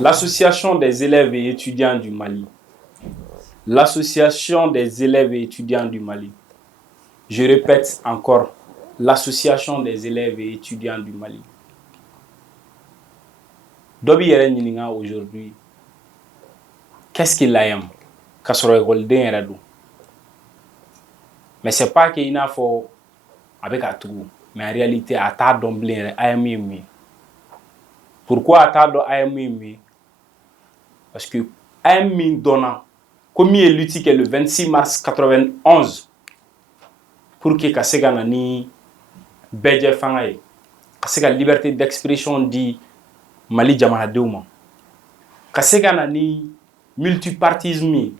L'Association des élèves et étudiants du Mali. L'Association des élèves et étudiants du Mali. Je répète encore, l'Association des élèves et étudiants du Mali. Dobi yɛrɛ ɲininka aujourd'hui, qu'est-ce qu'il aime? K'a sɔrɔ école-den yɛrɛ don. Mais c'est pas qu'il n'a fɔ a bɛ ka tugu, mais en réalité a t'a dɔn bilen yɛrɛ AM ye mun ye. Pourquoi a t'a dɔn AM ye mun ye? Parce que AM min dɔnna ko min ye lutte kɛ le 26 mars 91 pour que ka se ka na ni bɛɛ fanga ye, ka se ka liberté d'expression di Mali jamanadenw ma, ka se ka na ni multipartisme ye,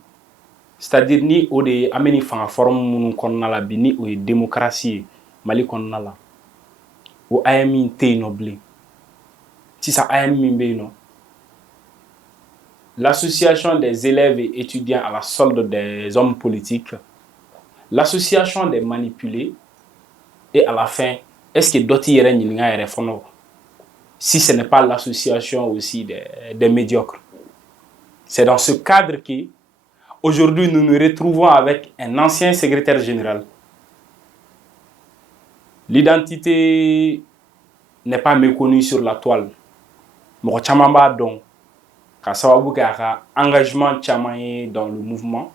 c'est-à-dire ni o de ye an bɛ ni fanga forme minnu kɔnɔna la bi ni o ye démocratie ye Mali kɔnɔna la, o AM min tɛ yen nɔ bilen. Sisan AM min bɛ yen nɔ, l'association des élèves et étudiants à la solde des hommes politiques, l'association des manipulés, et à la fin, est-ce que d'autres yɛrɛ ɲininka yɛrɛ fɔlɔ si ce n'est pas l'association aussi des médiocres? C'est dans ce cadre que aujourd'hui nous nous retrouvons avec un ancien secrétaire général. L'identité n'est pas méconnue sur la toile. Mɔgɔ caman b'a dɔn k'a sababu kɛ a ka engagement caman ye dans le mouvement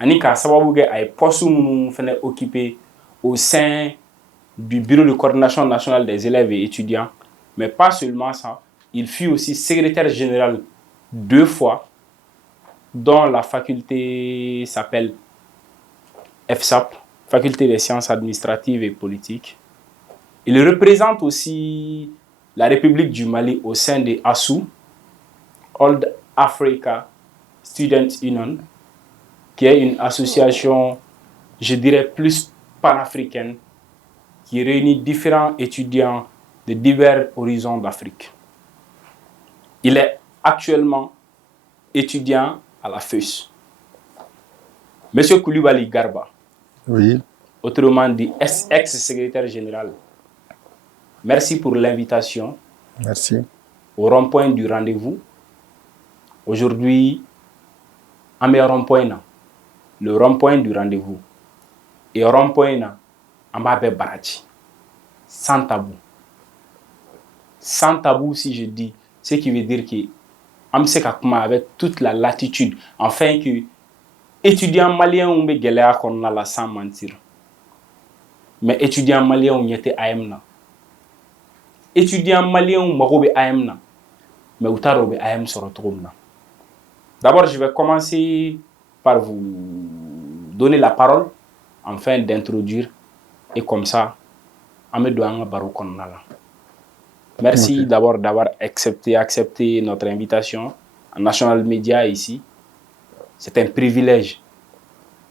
ani k'a sababu kɛ a ye poste minnu fɛnɛ occupé au sein du bureau de coordination nationale des élèves et étudiants. Mais pas seulement ça, il fut aussi secrétaire général 2 fois, dont la faculté s'appelle FSAP, Faculté des sciences administratives et politiques. Il représente aussi la République du Mali au sein de ASSU, Old Africa Student Union, qui est une association, je dirais, plus panafricaine, qui réunit différents étudiants de divers horizons d'Afrique. Il est actuellement étudiant à la FEUS. Monsieur Koulibaly Garba, oui, autrement dit ex-secrétaire général, merci pour l'invitation. Merci. Au rond-point du rendez-vous. Aujourd'hui, on est rond-point, le rond-point du rendez-vous. Et rond-point, on va faire Barachi. Sans tabou. Sans tabou, si je dis, ce qui veut dire que on sait avec toute la latitude, afin que étudiants maliens ont be gɛlɛya kɔnɔna la sans mentir. Mais étudiants maliens ont été AM na. Étudiants maliens ont mago be AM na. Mais u t'a dɔn u be AM sɔrɔ cogo min na. D'abord, je vais commencer par vous donner la parole afin d'introduire et comme ça, on me doit un baro kɔnɔna la. Merci okay. D'abord d'avoir accepté notre invitation à National Media ici. C'est un privilège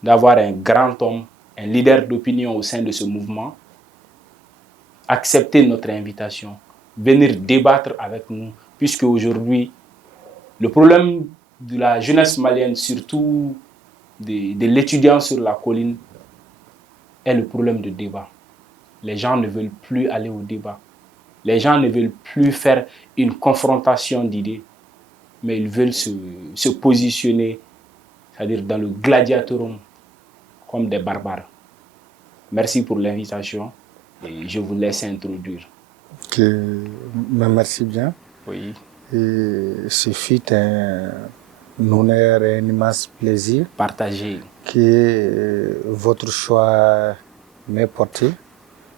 d'avoir un grand homme, un leader d'opinion au sein de ce mouvement, accepter notre invitation, venir débattre avec nous, puisque aujourd'hui, le problème de la jeunesse malienne, surtout de l'étudiant sur la colline, est le problème de débat. Les gens ne veulent plus aller au débat. Les gens ne veulent plus faire une confrontation d'idées, mais ils veulent se positionner, c'est-à-dire dans le gladiatorum, comme des barbares. Merci pour l'invitation et je vous laisse introduire. Merci bien. Oui. Et ce fut un honneur et un immense plaisir. Partagé. Que votre choix m'ait porté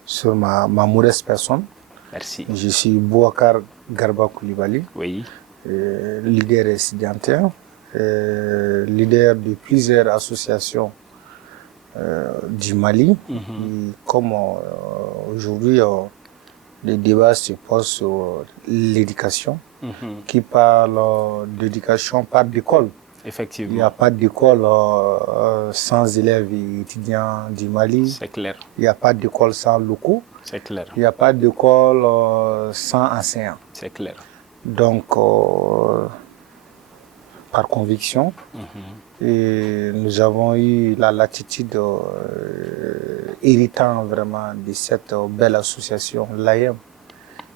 sur ma modeste personne. Merci. Je suis Bouakar Garba Koulibaly, oui. Leader étudiantin, leader de plusieurs associations du Mali. Et comme aujourd'hui, le débat se pose sur l'éducation, qui parle d'éducation par d'école. Effectivement. Il n'y a pas d'école sans élèves et étudiants du Mali. C'est clair. Il n'y a pas d'école sans locaux. C'est clair. Il n'y a pas d'école sans enseignants. C'est clair. Donc, par conviction, et nous avons eu la latitude héritant vraiment de cette belle association, l'AEM,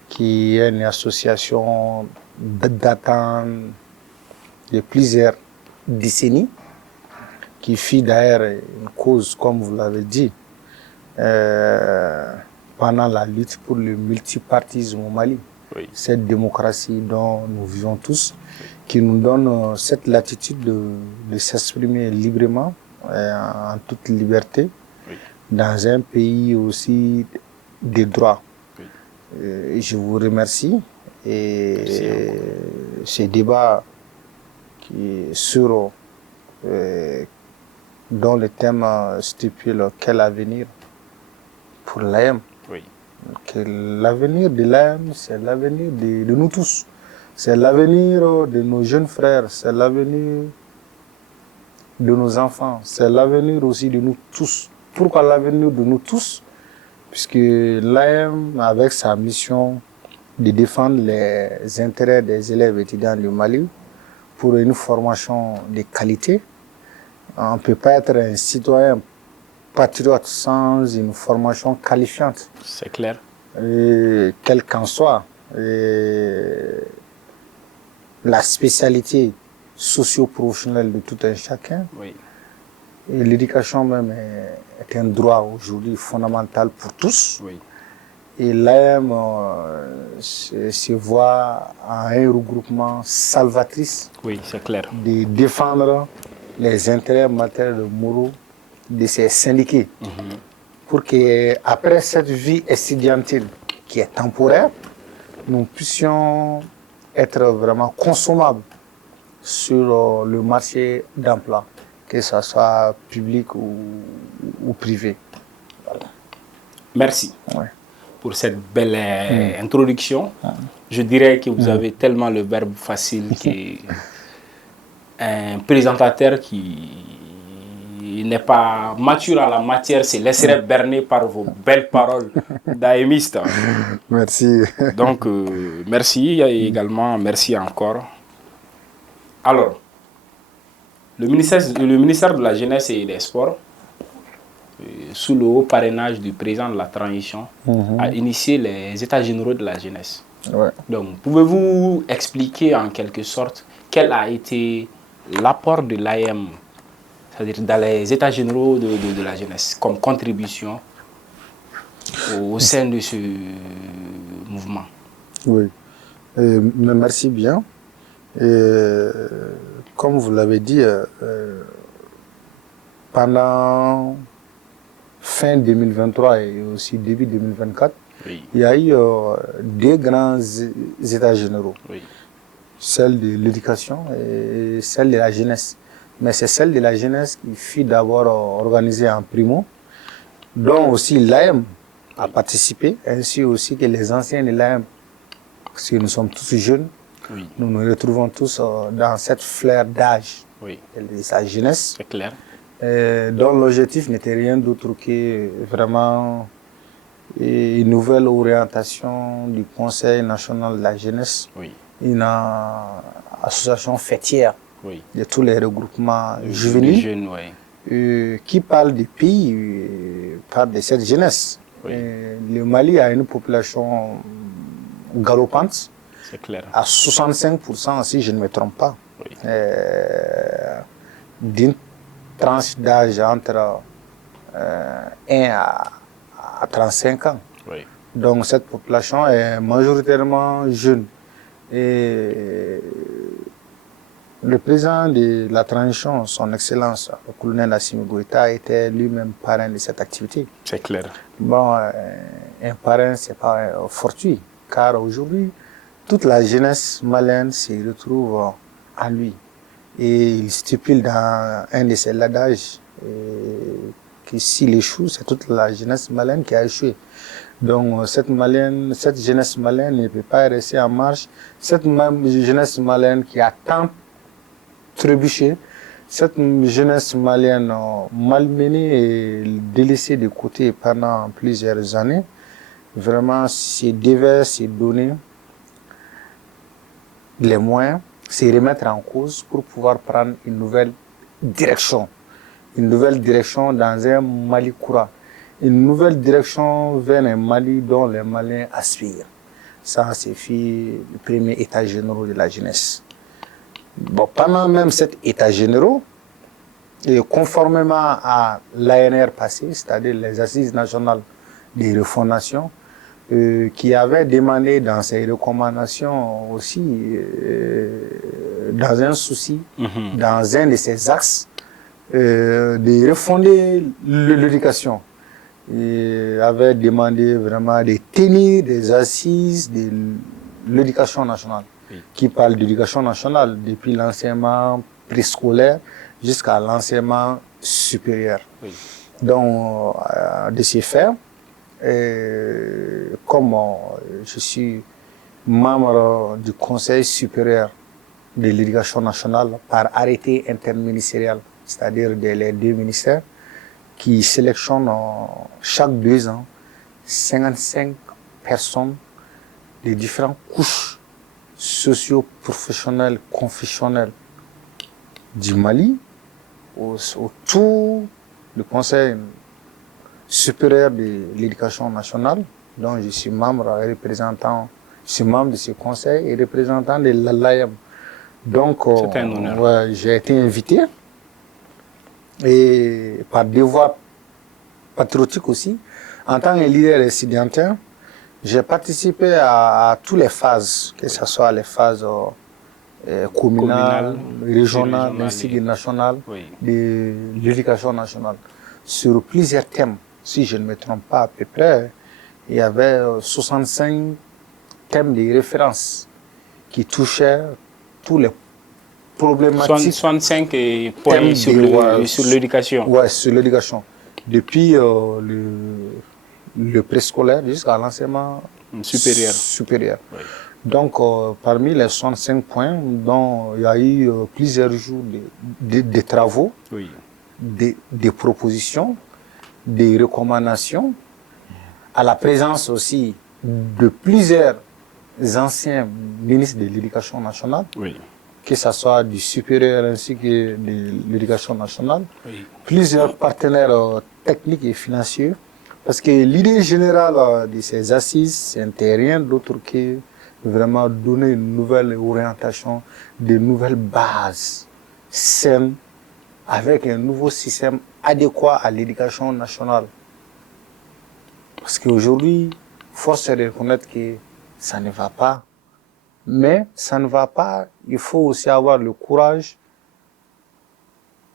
qui est une association datant de plusieurs décennies, qui fut d'ailleurs une cause, comme vous l'avez dit, pendant la lutte pour le multipartisme au Mali. Oui. Cette démocratie dont nous vivons tous, qui nous donne cette latitude de s'exprimer librement, en toute liberté, oui. dans un pays aussi des droits. Oui. Je vous remercie. Et ce débat sur dont le thème stipule quel avenir pour l'AM. Oui. L'avenir de l'AM, c'est l'avenir de nous tous. C'est l'avenir de nos jeunes frères, c'est l'avenir de nos enfants, c'est l'avenir aussi de nous tous. Pourquoi l'avenir de nous tous? Puisque l'AM, avec sa mission de défendre les intérêts des élèves étudiants du Mali pour une formation de qualité, on ne peut pas être un citoyen patriote sans une formation qualifiante. C'est clair. Quelle qu'en soit la spécialité socio-professionnelle de tout un chacun. Oui. Et l'éducation même est un droit aujourd'hui fondamental pour tous. Oui. Et l'AM se voit en un regroupement salvatrice. Oui, c'est clair. De défendre les intérêts matériels et moraux de ces syndiqués. Pour qu'après cette vie estudiantine qui est temporaire, nous puissions être vraiment consommables sur le marché d'emploi, que ce soit public ou privé. Voilà. Merci. Ouais. Pour cette belle introduction. Je dirais que vous avez tellement le verbe facile qu'un présentateur qui n'est pas mature à la matière se laisserait berner par vos belles paroles d'AMiste. Merci. Donc, merci et également merci encore. Alors, le ministère de la Jeunesse et des Sports, sous le haut parrainage du président de la transition, a initié les États généraux de la jeunesse. Ouais. Donc, pouvez-vous expliquer en quelque sorte quel a été l'apport de l'AM, c'est-à-dire dans les États généraux de la jeunesse, comme contribution au sein de ce mouvement? Oui, merci bien. Comme vous l'avez dit, pendant fin 2023 et aussi début 2024, oui. Il y a eu deux grands états généraux, Oui. Celle de l'éducation et celle de la jeunesse. Mais c'est celle de la jeunesse qui fut d'abord organisée en primo, dont aussi l'AM a participé, ainsi aussi que les anciens de l'AM, parce que nous sommes tous jeunes, Oui. nous nous retrouvons tous dans cette fleur d'âge Oui. de sa jeunesse, C'est clair. dont l'objectif n'était rien d'autre que vraiment une nouvelle orientation du Conseil national de la jeunesse, Oui. une association fêtière Oui. de tous les regroupements juvéniles jeunes, oui. qui parle du pays, parle de cette jeunesse. Oui. Le Mali a une population galopante, C'est clair. à 65% si je ne me trompe pas, Oui. d'une tranche d'âge entre 1 à 35 ans. Oui. Donc cette population est majoritairement jeune. Et le président de la transition, son Excellence, le colonel Assimi Goïta, était lui-même parrain de cette activité. C'est clair. Bon, un parrain, c'est pas fortuit, car aujourd'hui, toute la jeunesse malienne se retrouve en lui. Et il stipule dans un de ses adages que s'il échoue, c'est toute la jeunesse malienne qui a échoué. Donc cette jeunesse malienne ne peut pas rester en marche. Cette même jeunesse malienne qui a tant trébuché, cette jeunesse malienne malmenée et délaissée de côté pendant plusieurs années, vraiment devait se donner les moyens, se remettre en cause pour pouvoir prendre une nouvelle direction dans un Mali courant, une nouvelle direction vers un Mali dont les Maliens aspirent. Ça, c'est le premier état général de la jeunesse. Bon, pendant même cet état général, et conformément à l'ANR passé, c'est-à-dire les Assises nationales des refondation, qui avait demandé dans ses recommandations aussi, dans un souci, dans un de ses axes, de refonder l'éducation. Il avait demandé vraiment de tenir des assises de l'éducation nationale, qui parle d'éducation nationale depuis l'enseignement préscolaire jusqu'à l'enseignement supérieur. Donc, de ces faits, comme je suis membre du Conseil supérieur de l'éducation nationale par arrêté interministériel, c'est-à-dire les deux ministères, qui sélectionnent chaque 2 ans 55 personnes de différentes couches socio-professionnelles, confessionnelles du Mali, autour du Conseil supérieur de l'éducation nationale, dont je suis membre de ce conseil et représentant de l'ALAYAM. Donc, c'est un honneur. J'ai été invité. Et par devoir patriotique aussi, en tant que leader étudiantin, j'ai participé à toutes les phases, que ce soit les phases communales, régionales, ainsi que nationales, de l'éducation nationale, sur plusieurs thèmes. Si je ne me trompe pas, à peu près, il y avait 65 thèmes de référence qui touchaient tous les problématiques. 65 points sur l'éducation. Oui, sur l'éducation. Depuis le préscolaire jusqu'à l'enseignement supérieur. Oui. Donc, parmi les 65 points, dont il y a eu plusieurs jours de travaux, des propositions, des recommandations, à la présence aussi de plusieurs anciens ministres de l'Éducation nationale. Que ce soit du supérieur ainsi que de l'éducation nationale, plusieurs partenaires techniques et financiers, parce que l'idée générale de ces assises, ce n'était rien d'autre que vraiment donner une nouvelle orientation, de nouvelles bases saines, avec un nouveau système adéquat à l'éducation nationale. Parce qu'aujourd'hui, force est de reconnaître que ça ne va pas. Mais ça ne va pas, il faut aussi avoir le courage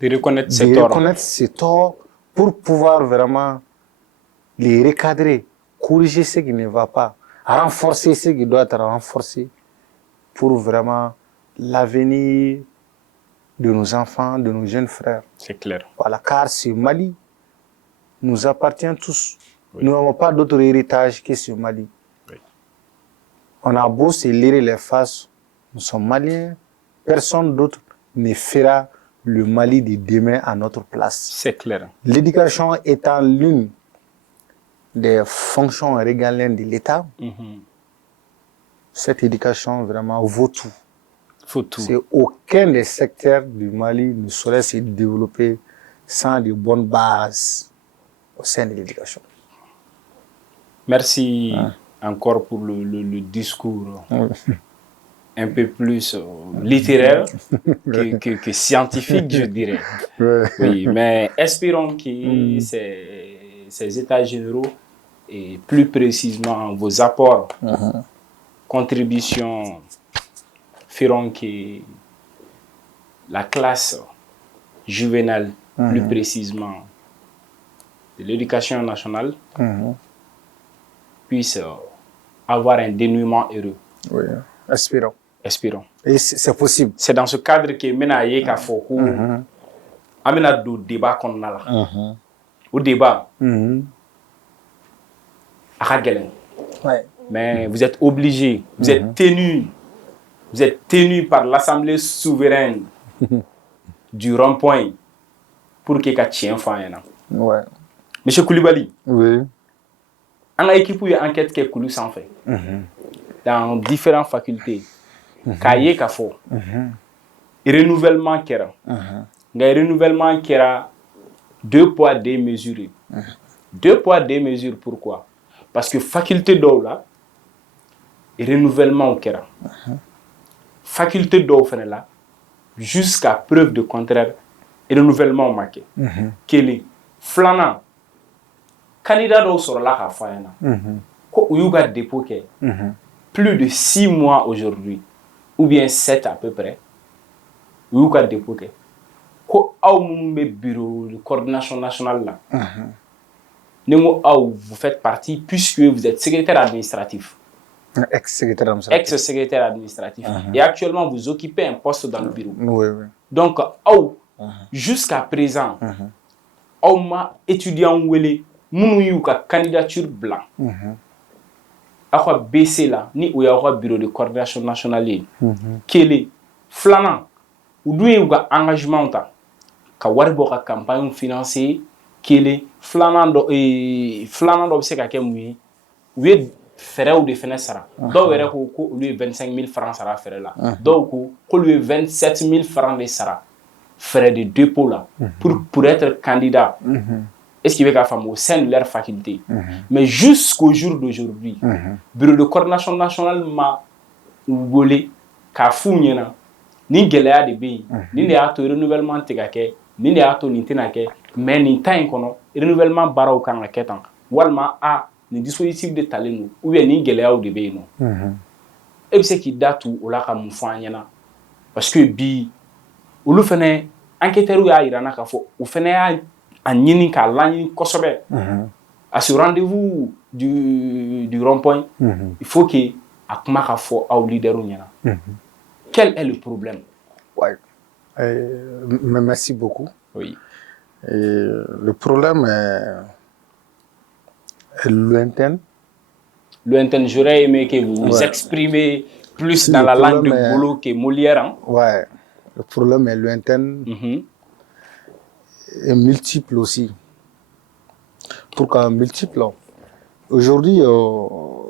de reconnaître ces torts pour pouvoir vraiment les recadrer, corriger ce qui ne va pas, renforcer ce qui doit être renforcé pour vraiment l'avenir de nos enfants, de nos jeunes frères. C'est clair. Voilà, car ce Mali nous appartient tous. Nous n'avons pas d'autre héritage que ce Mali. On a beau se lirer les faces, nous sommes Maliens, personne d'autre ne fera le Mali de demain à notre place. C'est clair. L'éducation étant l'une des fonctions régaliennes de l'État, cette éducation vraiment vaut tout. C'est aucun des secteurs du Mali ne saurait se développer sans de bonnes bases au sein de l'éducation. Merci. Encore pour le discours un peu plus littéraire que scientifique, je dirais. Oui, mais espérons que ces états généraux et plus précisément vos apports, contributions feront que la classe juvénale, plus précisément de l'éducation nationale, puisse avoir un dénouement heureux. Oui, espérons. Espérons. Et c'est possible. C'est dans ce cadre que Mena Yeka Foko amena do débat qu'on a là. Au débat, mais vous êtes obligés, vous êtes tenus par l'Assemblée souveraine du rond-point pour que ça tienne fin. Monsieur Koulibaly. Oui. On a équipe une enquête qui est coulue sans fait. Dans différentes facultés. Kaye Kafo. Renouvellement qui renouvellement qui a 2 poids 2 mesures. 2 poids 2 mesures, pourquoi? Parce que faculté d'eau là, renouvellement au Kera. Faculté d'eau là, jusqu'à preuve de contraire, renouvellement au Maké. Kélé, Flana, candidat d'eau sur la Rafayana. Ko Uyuga dépôt plus de 6 mois aujourd'hui, ou bien 7 à peu près, Uyuga dépôt ko aw mumbe bureau de coordination nationale là. Vous faites partie puisque vous êtes secrétaire administratif. Ex-secrétaire administratif. Ex-secrétaire administratif. Et actuellement, vous occupez un poste dans le bureau. Oui, oui. Donc, jusqu'à présent, ma étudiant Wele, mounou ka candidature blanc. Awa BC là, ni ou ya bureau de coordination nationale. Kele, flanant, ou doué ou ka engagement ta, ka warbo ka campagne financière, kele, flanant do se ka kemouye, ou frais ou de fenêtre sara. Donc, il y a 25 000 francs sara frais là. Donc, il y a 27 000 francs de sara frais de dépôt là pour être candidat. Est-ce qu'il y a des femmes au sein de leur faculté? Mais jusqu'au jour d'aujourd'hui, le bureau de coordination nationale m'a volé qu'à fouiller ni gelea de pays, ni de ato renouvellement tegake, ni de ato nintenake, mais ni temps kono renouvellement barau kan la ketan. Walma a ni dispositif de talent ou bien ni gelea de pays non. Et c'est qui date ou la ka mufanyana parce que bi ou le fene enquêteur ou ya irana ka fo ou fene a nyini ka lani kosobe à ce rendez-vous du rond-point il faut que akuma ka fo au leader nyana. Quel est le problème? Ouais. Merci beaucoup. Oui. Le problème est lointain. Lointain, j'aurais aimé que vous vous exprimez plus dans la langue de Bolo que Molière. Hein? Ouais. Le problème est lointain et multiple aussi. Pourquoi multiple? Aujourd'hui,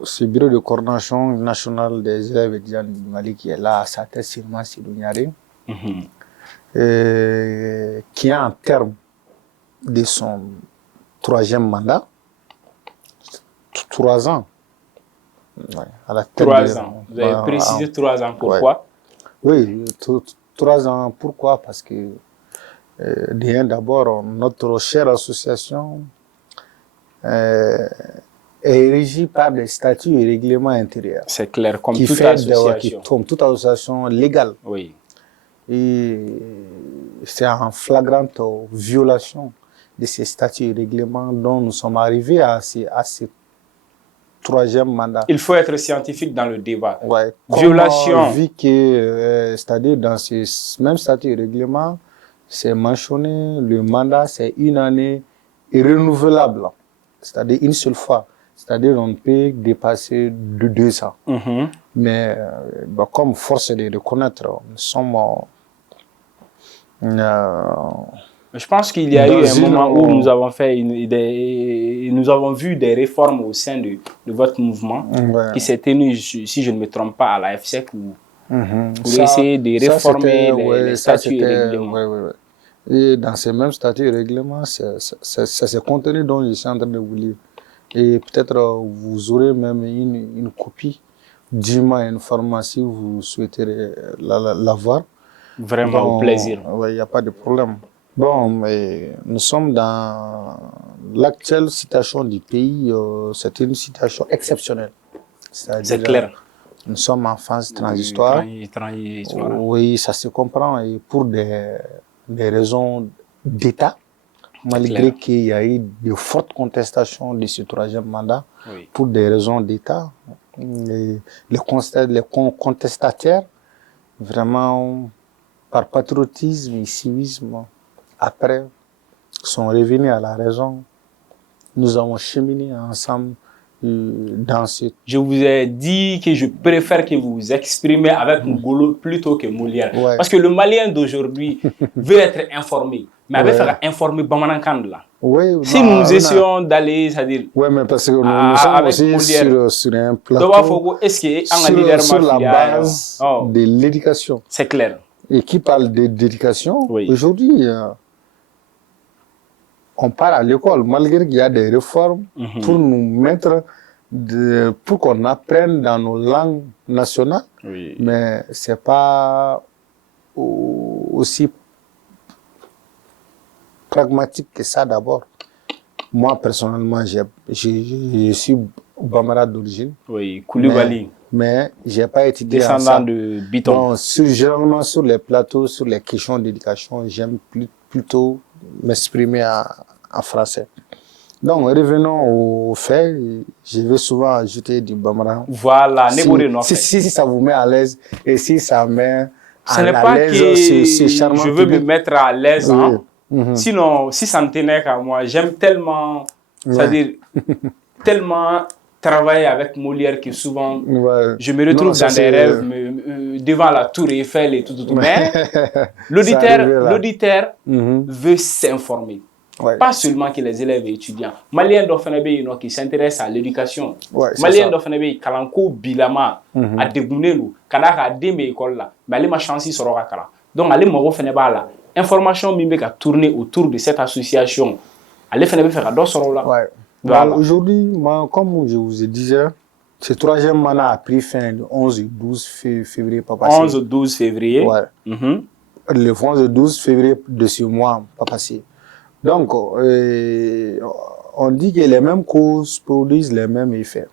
ce bureau de coordination nationale des élèves étudiants du Mali qui est là à sa tête, Sirma Sidouniari, qui est en terme de son 3e mandat, 3 ans. Ouais, à la tête 3 ans. Vous avez précisé 3 ans. Pourquoi? Oui, 3 ans. Pourquoi? Parce que d'abord, notre chère association est régie par des statuts et règlements intérieurs. C'est clair, comme toute association. Comme toute association légale. Oui. Et c'est en flagrante violation de ces statuts et règlements dont nous sommes arrivés à ce 3e mandat. Il faut être scientifique dans le débat. Ouais. Violation. Vu que, c'est-à-dire dans ce même statut et règlement, c'est mentionné, le mandat c'est 1 année et renouvelable. C'est-à-dire une seule fois. C'est-à-dire on peut dépasser de 200. Mais comme force est de reconnaître, nous sommes... je pense qu'il y a eu un moment où nous avons fait nous avons vu des réformes au sein de votre mouvement qui s'est tenu, si je ne me trompe pas, à la FSEC pour essayer de réformer les statuts et règlements. Et dans ces mêmes statuts et règlements, ça s'est contenu dont je suis en train de vous lire. Et peut-être vous aurez même une copie dûment informée si vous souhaitez l'avoir. Vraiment, au plaisir. Oui, il n'y a pas de problème. Bon, mais nous sommes dans l'actuelle situation du pays. C'est une situation exceptionnelle. C'est clair. Nous sommes en phase transitoire. Oui, ça se comprend. Et pour des raisons d'État, malgré qu'il y a eu de fortes contestations de ce 3e mandat, pour des raisons d'État, les contestataires, vraiment, par patriotisme et civisme, après, sont revenus à la raison. Nous avons cheminé ensemble dans ce... Je vous ai dit que je préfère que vous vous exprimez avec Ngolo plutôt que Molière. Parce que le Malien d'aujourd'hui veut être informé. Mais avec faire informer Bamanankand là. Si nous essayons d'aller, c'est-à-dire... Oui, mais parce que nous sommes aussi sur un plateau sur la base de l'éducation. C'est clair. Et qui parle d'éducation, aujourd'hui, on part à l'école, malgré qu'il y a des réformes pour nous mettre pour qu'on apprenne dans nos langues nationales, Oui. mais c'est pas aussi pragmatique que ça d'abord. Moi, personnellement, je suis Bambara d'origine. Oui, Koulibaly. Mais je n'ai pas étudié descendant de Biton. Donc, généralement, sur les plateaux, sur les questions d'éducation, j'aime plutôt m'exprimer en français. Donc, revenons au fait, je vais souvent ajouter du Bambara. Voilà, si ça vous met à l'aise et si ça met ce n'est pas que je veux me mettre à l'aise. Oui. Hein? Sinon, si ça ne tenait qu'à moi, j'aime tellement, c'est-à-dire tellement travailler avec Molière que souvent, je me retrouve dans des rêves devant la tour Eiffel et tout. Mais l'auditeur veut s'informer. Pas seulement que les élèves et étudiants. Malien d'Ofenebe qui s'intéresse à l'éducation. Malien d'Ofenebe Kalanko Bilama a dégouné nous. Kanaka Dembe école là. Mais elle m'a chancé sur Orakala. Donc, allez m'avoir fait là. Information mimbe a tourné autour de cette association. Allez faire faire d'autres là. Voilà. Aujourd'hui, comme je vous ai dit, ce troisième mandat a pris fin le 11 et 12 février. 11 et 12 février. Le 11 et 12 février de ce mois, pas passé. Donc, on dit que les mêmes causes produisent les mêmes effets.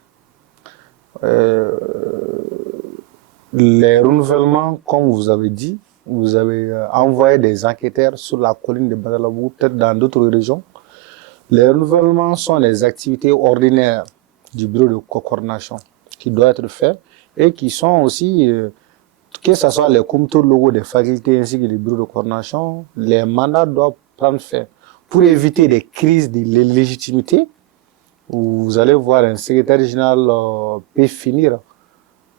Les renouvellements, comme vous avez dit, vous avez envoyé des enquêteurs sur la colline de Badalabou, peut-être dans d'autres régions. Les renouvellements sont les activités ordinaires du bureau de coordination qui doivent être faits et qui sont aussi, que ce soit les comités locaux des facultés ainsi que les bureaux de coordination, les mandats doivent prendre fin. Pour éviter des crises de légitimité, vous allez voir un secrétaire général peut finir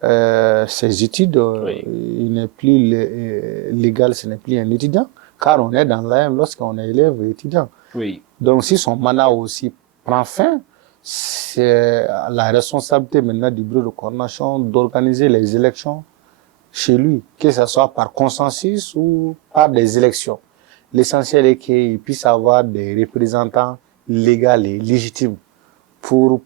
ses études. Il n'est plus légal, ce n'est plus un étudiant, car on est dans l'AM lorsqu'on est élève et étudiant. Oui. Donc, si son mandat aussi prend fin, c'est la responsabilité maintenant du bureau de coordination d'organiser les élections chez lui, que ce soit par consensus ou par des élections. L'essentiel est qu'il puisse avoir des représentants légaux et légitimes pour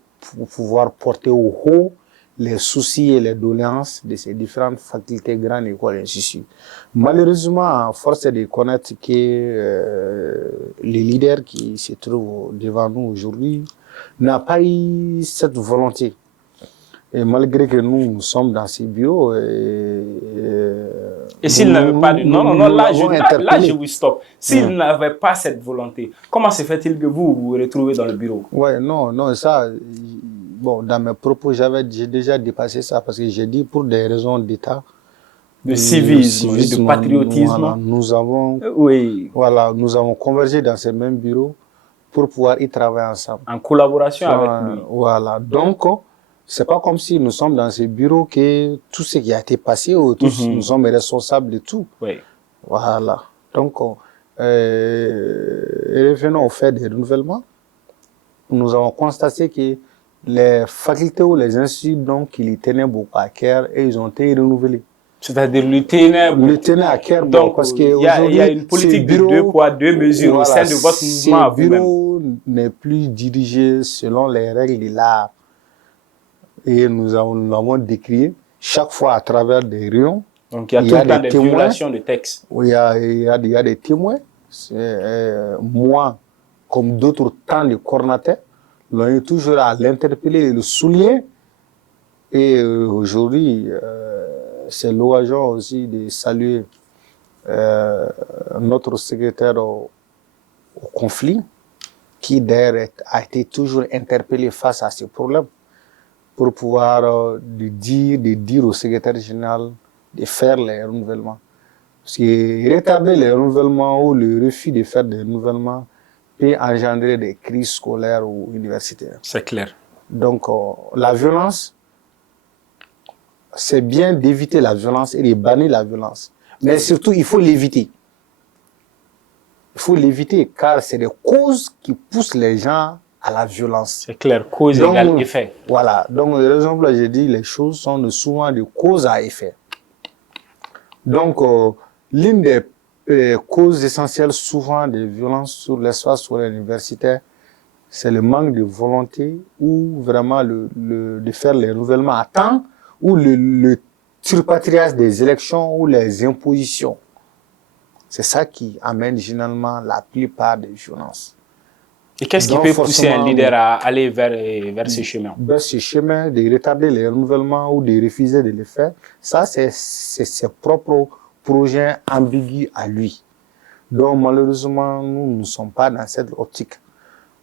pouvoir porter au haut les soucis et les doléances de ces différentes facultés, grandes écoles et ainsi de suite. Malheureusement, force est de connaître que les leaders qui se trouvent devant nous aujourd'hui n'ont pas eu cette volonté. Et malgré que nous sommes dans ces bureaux, et s'ils n'avaient pas de... Non, là, je vous stoppe. S'ils n'avaient pas cette volonté, comment se fait-il que vous vous retrouvez dans le bureau? Ouais, non, ça... Bon, dans mes propos, j'ai déjà dépassé ça parce que j'ai dit pour des raisons d'État, de civisme, de patriotisme. Voilà, nous avons convergé dans ces mêmes bureaux pour pouvoir y travailler ensemble. En collaboration avec lui. Voilà, donc c'est pas comme si nous sommes dans ces bureaux que tout ce qui a été passé, nous sommes responsables de tout. Oui. Voilà, donc revenons au fait des renouvellements. Nous avons constaté que les facultés ou les instituts donc, qui les tenaient beaucoup à cœur et ils ont été renouvelés. C'est-à-dire le tenaient à cœur. Donc, parce qu'il y a une politique de 2 poids 2 mesures au sein de votre mouvement. Ce bureau n'est plus dirigé selon les règles de l'art. Et nous l'avons décrié chaque fois à travers des réunions. Donc, il y a tout le temps des violations de textes. Il y a des témoins. Moi, comme d'autres temps de coordinateurs, l'on est toujours à l'interpeller et le souligner. Et aujourd'hui, c'est l'occasion aussi de saluer notre secrétaire au conflit, qui d'ailleurs a été toujours interpellé face à ces problèmes, pour pouvoir dire au secrétaire général de faire les renouvellements. Parce que retarder les renouvellements ou le refus de faire des renouvellements peut engendrer des crises scolaires ou universitaires. C'est clair. Donc, la violence, c'est bien d'éviter la violence et de bannir la violence. Mais surtout, il faut l'éviter. Il faut l'éviter car c'est des causes qui poussent les gens à la violence. C'est clair, cause égale effet. Voilà. Donc, par exemple, j'ai dit, les choses sont souvent de cause à effet. Donc, l'une des causes essentielles souvent des violences sur l'espace scolaire universitaire, c'est le manque de volonté ou vraiment de faire les renouvellements à temps ou le surpatriage des élections ou les impositions. C'est ça qui amène généralement la plupart des violences. Et qu'est-ce qui peut pousser un leader à aller vers ce chemin? Vers ce chemin, de retarder les renouvellements ou de refuser de les faire, ça c'est ses propres projets ambigus à lui. Donc malheureusement, nous ne sommes pas dans cette optique.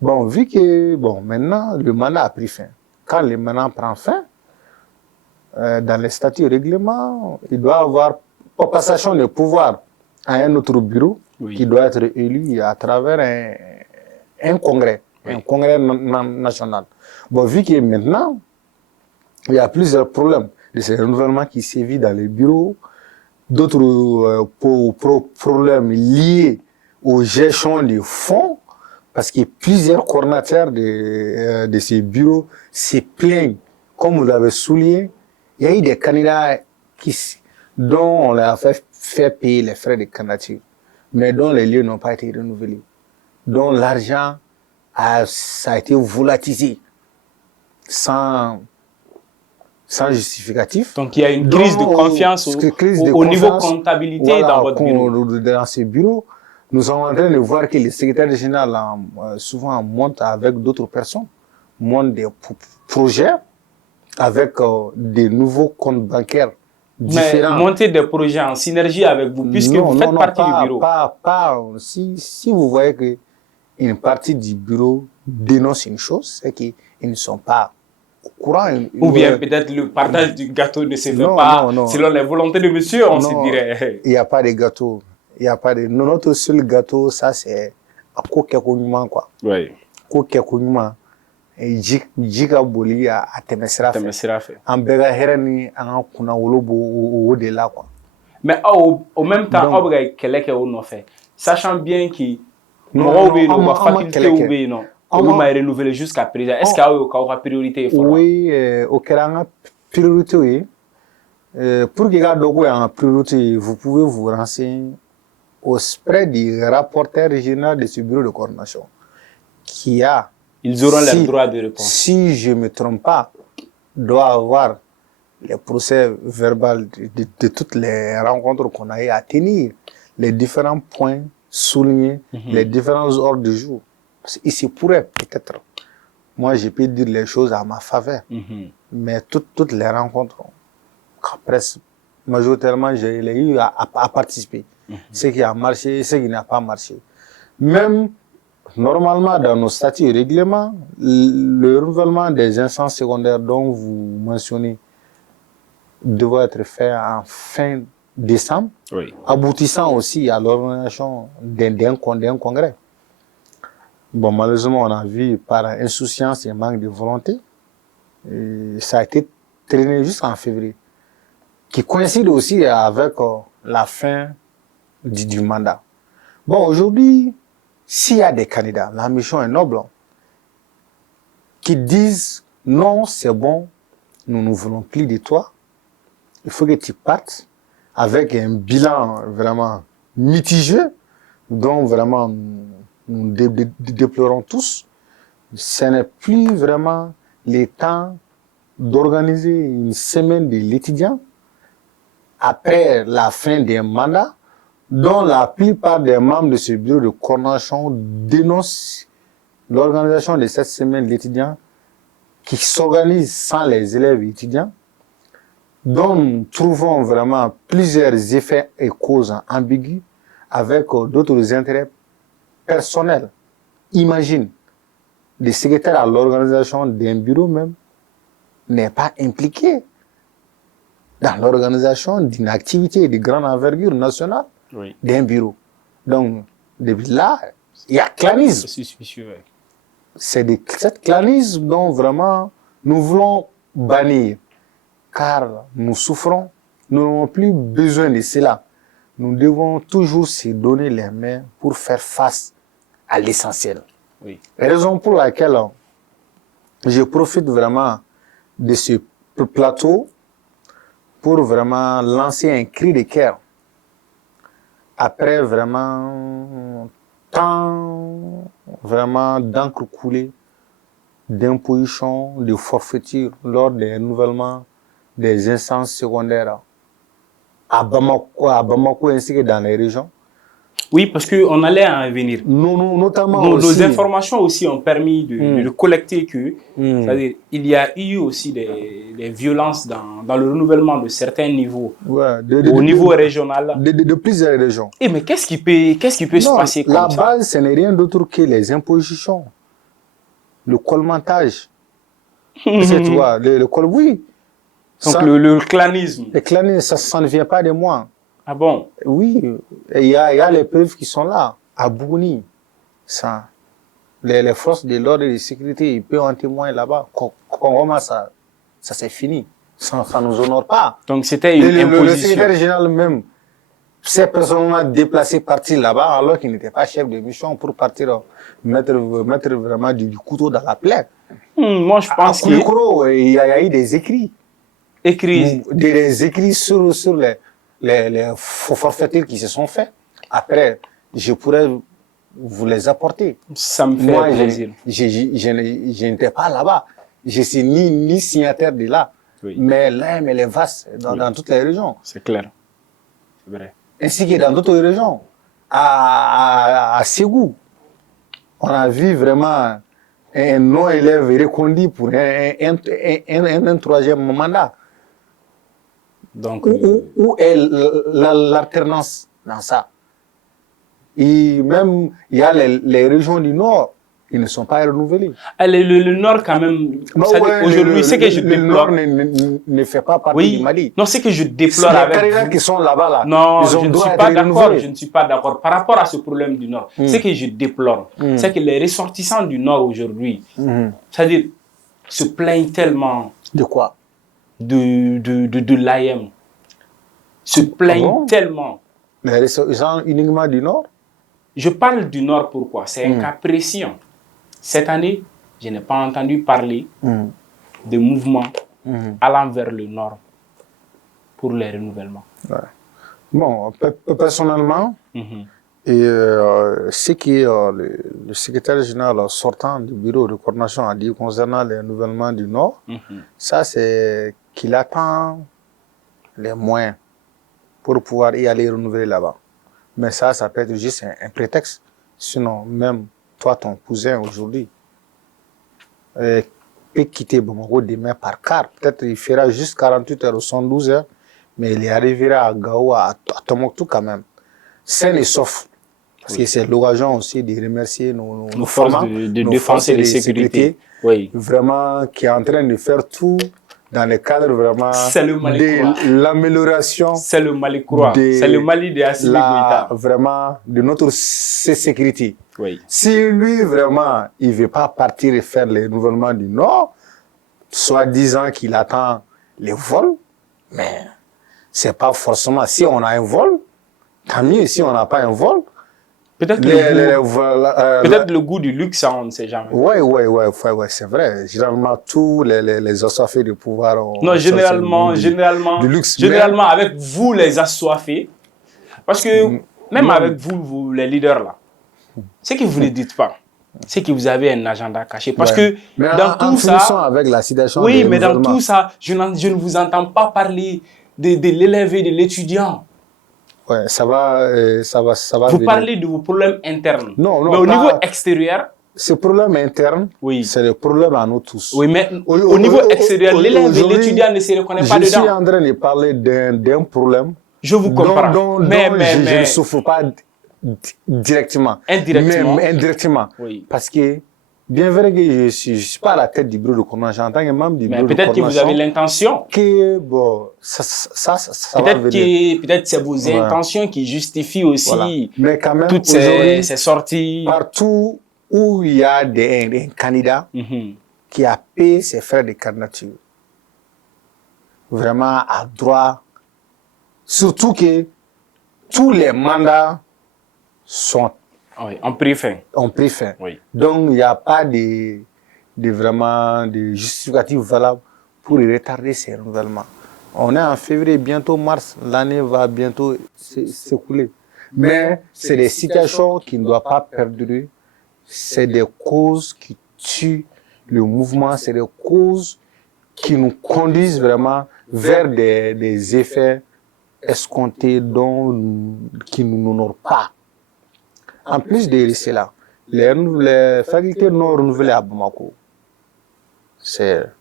Bon, vu que maintenant le mandat a pris fin. Quand le mandat prend fin, dans les statuts et règlements, il doit avoir passation de pouvoir à un autre bureau qui doit être élu à travers un congrès, un congrès national. Bon, vu que maintenant, il y a plusieurs problèmes de ces renouvellements qui sévissent dans les bureaux, d'autres problèmes liés aux gestions des fonds, parce que plusieurs coordinateurs de ces bureaux se plaignent, comme vous l'avez souligné, il y a eu des candidats dont on leur a fait payer les frais de candidature, mais dont les lieux n'ont pas été renouvelés, dont l'argent ça a été volatilisé sans justificatif. Donc il y a une crise de confiance au niveau comptabilité, voilà, dans votre bureau. Dans ces bureaux, nous sommes en train de voir que le secrétaire général souvent monte avec d'autres personnes, monte des projets avec des nouveaux comptes bancaires différents. Mais monter des projets en synergie avec vous, puisque vous faites partie du bureau. Si vous voyez que une partie du bureau dénonce une chose, c'est qu'ils ne sont pas au courant. Ou bien peut-être le partage du gâteau ne se fait pas selon les volontés de monsieur, on se dirait. Il n'y a pas de gâteau. Il n'y a pas de... Notre seul gâteau, ça c'est à Kokekounima, quoi. Oui. Kokekounima. Et Jika Boli à Temesrafe. En Bega Herani, en Kunawolobo au delà, quoi. Mais au même temps, on va quelqu'un qui fait. Sachant bien qu'il non, faculté ou non. On m'a renouvelé jusqu'à présent. Est-ce qu'il y a une priorité? Oui, au Keranga, priorité, oui. Pour qu'il y ait une priorité, vous pouvez vous renseigner auprès du rapporteur régional de ce bureau de coordination qui a. Ils auront le droit de répondre. Si je ne me trompe pas, doit avoir les procès verbaux de toutes les rencontres qu'on a eu à tenir, les différents points souligner les différents ordres du jour. Il se pourrait peut-être, moi je peux dire les choses à ma faveur, mais toutes les rencontres, presque majoritairement j'ai eu à participer. Ce qui a marché, ce qui n'a pas marché. Même normalement dans nos statuts et règlements, le renouvellement des instances secondaires dont vous mentionnez doit être fait en fin décembre, aboutissant aussi à l'organisation d'un congrès. Bon, malheureusement, on a vu par insouciance et manque de volonté, et ça a été traîné jusqu'en février, qui coïncide aussi avec la fin du mandat. Bon, aujourd'hui, s'il y a des candidats, la mission est noble, qui disent non, c'est bon, nous ne voulons plus de toi, il faut que tu partes, avec un bilan vraiment mitigé, dont vraiment nous déplorons tous. Ce n'est plus vraiment le temps d'organiser une semaine de l'étudiant après la fin des mandats, dont la plupart des membres de ce bureau de coordination dénoncent l'organisation de cette semaine de l'étudiant qui s'organise sans les élèves et étudiants, dont nous trouvons vraiment plusieurs effets et causes ambigus avec d'autres intérêts personnels. Imagine, le secrétaire à l'organisation d'un bureau même n'est pas impliqué dans l'organisation d'une activité de grande envergure nationale d'un bureau. Donc, depuis là, il y a clanisme. C'est cette clanisme dont vraiment nous voulons bannir. Car nous souffrons, nous n'avons plus besoin de cela. Nous devons toujours se donner les mains pour faire face à l'essentiel. Raison pour laquelle je profite vraiment de ce plateau pour vraiment lancer un cri de cœur. Après vraiment tant vraiment d'encre coulée d'imposition, de forfaiture lors des renouvellements des instances secondaires à Bamako ainsi que dans les régions. Oui, parce qu'on allait en venir. Notamment nos informations aussi ont permis de collecter que, c'est-à-dire, il y a eu aussi des violences dans le renouvellement de certains niveaux, au niveau régional. De plusieurs régions. Et mais qu'est-ce qui peut se passer comme ça? La base, ce n'est rien d'autre que les impositions, le colmatage. Tu vois, oui. Donc le clanisme. Le clanisme, ça ne vient pas de moi. Ah bon? Oui, il y a les preuves qui sont là, à Bouni. Les forces de l'ordre et de sécurité, ils peuvent en témoigner là-bas. Comment ça c'est fini. Ça ne nous honore pas. Donc c'était une imposition. Le secrétaire général même, ces personnes déplacées partir là-bas alors qu'il n'était pas chef de mission pour partir mettre vraiment du couteau dans la plaie. Moi je pense qu'il y a eu des écrits. Des écrits sur les forfaitures qui se sont faits. Après, je pourrais vous les apporter. Ça me fait plaisir. Je n'étais pas là-bas. Je ne suis ni signataire de là. Oui. Mais l'AM, elle est vaste dans toutes les régions. C'est clair. C'est vrai. Ainsi que dans d'autres régions. À Ségou, on a vu vraiment un non-élève reconduit pour un troisième mandat. Donc, où est l'alternance dans ça? Et même, il y a les régions du Nord qui ne sont pas renouvelées. Le Nord, quand même, aujourd'hui, c'est que je déplore. Le Nord ne fait pas partie du Mali. Non, c'est que je déplore avec les Carinas qui sont là-bas, là. Non, je ne suis pas d'accord. Je ne suis pas d'accord. Par rapport à ce problème du Nord, ce que je déplore, c'est que les ressortissants du Nord aujourd'hui, c'est-à-dire, se plaignent tellement. De quoi? De l'AM. Se plaignent tellement. Mais ils sont uniquement du Nord? Je parle du Nord pourquoi? C'est un cas précis. Cette année, je n'ai pas entendu parler de mouvements allant vers le Nord pour les renouvellements. Ouais. Bon, personnellement, ce que le secrétaire général sortant du bureau de coordination a dit concernant les renouvellements du Nord, ça c'est qu'il attend les moyens pour pouvoir y aller renouveler là-bas. Mais ça peut être juste un prétexte. Sinon, même toi, ton cousin aujourd'hui, peut quitter Bamako demain par car. Peut-être il fera juste 48 heures ou 112 heures, mais il y arrivera à Gao, à Tombouctou quand même. Sain et sauf. Parce que c'est l'occasion aussi de remercier nos forces de défense et de sécurité. Oui. Vraiment, qui est en train de faire tout dans le cadre vraiment de l'amélioration. C'est le Mali croix. C'est le Mali de Assimi Goïta. Vraiment, de notre sécurité. Oui. Si lui, vraiment, il ne veut pas partir et faire les renouvellements du Nord, soit disant qu'il attend les vols, mais c'est pas forcément. Si on a un vol, tant mieux. Si on n'a pas un vol, peut-être le goût du luxe, on ne sait jamais. Oui, c'est vrai. Généralement, tous les assoiffés de pouvoir... Non, généralement, du luxe, généralement avec vous, les assoiffés, parce que même avec vous, les leaders là, c'est que vous ne dites pas, c'est que vous avez un agenda caché. Parce que mais dans tout ça... avec la situation oui, mais dans tout ça, je ne vous entends pas parler de l'élève et de l'étudiant. Ouais, ça va vous parlez de vos problèmes internes. Non, mais au niveau extérieur... Ce problème interne, c'est le problème à nous tous. Oui, mais au niveau extérieur, l'élève et l'étudiant ne se reconnaissent pas dedans. Je suis en train de parler d'un problème. Je vous comprends. Mais je ne souffre pas directement. Indirectement. Mais indirectement. Oui. Parce que, bien vrai que je ne suis pas à la tête du bureau de coordination, en tant que membre du bureau de coordination. Mais peut-être que vous avez l'intention. Que, bon, ça va venir. Peut-être c'est vos intentions qui justifient aussi mais quand même, toutes ces sorties. Partout où il y a un candidat qui a payé ses frais de candidature, vraiment à droit, surtout que tous les mandats sont ont pris fin. Oui. Donc, il n'y a pas vraiment de justificatif valable pour retarder ces renouvellements. On est en février, bientôt mars, l'année va bientôt s'écouler. Mais c'est des situations qui ne doivent pas perdurer. C'est des causes qui tuent le mouvement, c'est des causes qui nous conduisent vraiment vers des effets escomptés qui ne nous honorent pas. En plus de cela, les facultés non renouvelées à Bamako, c'est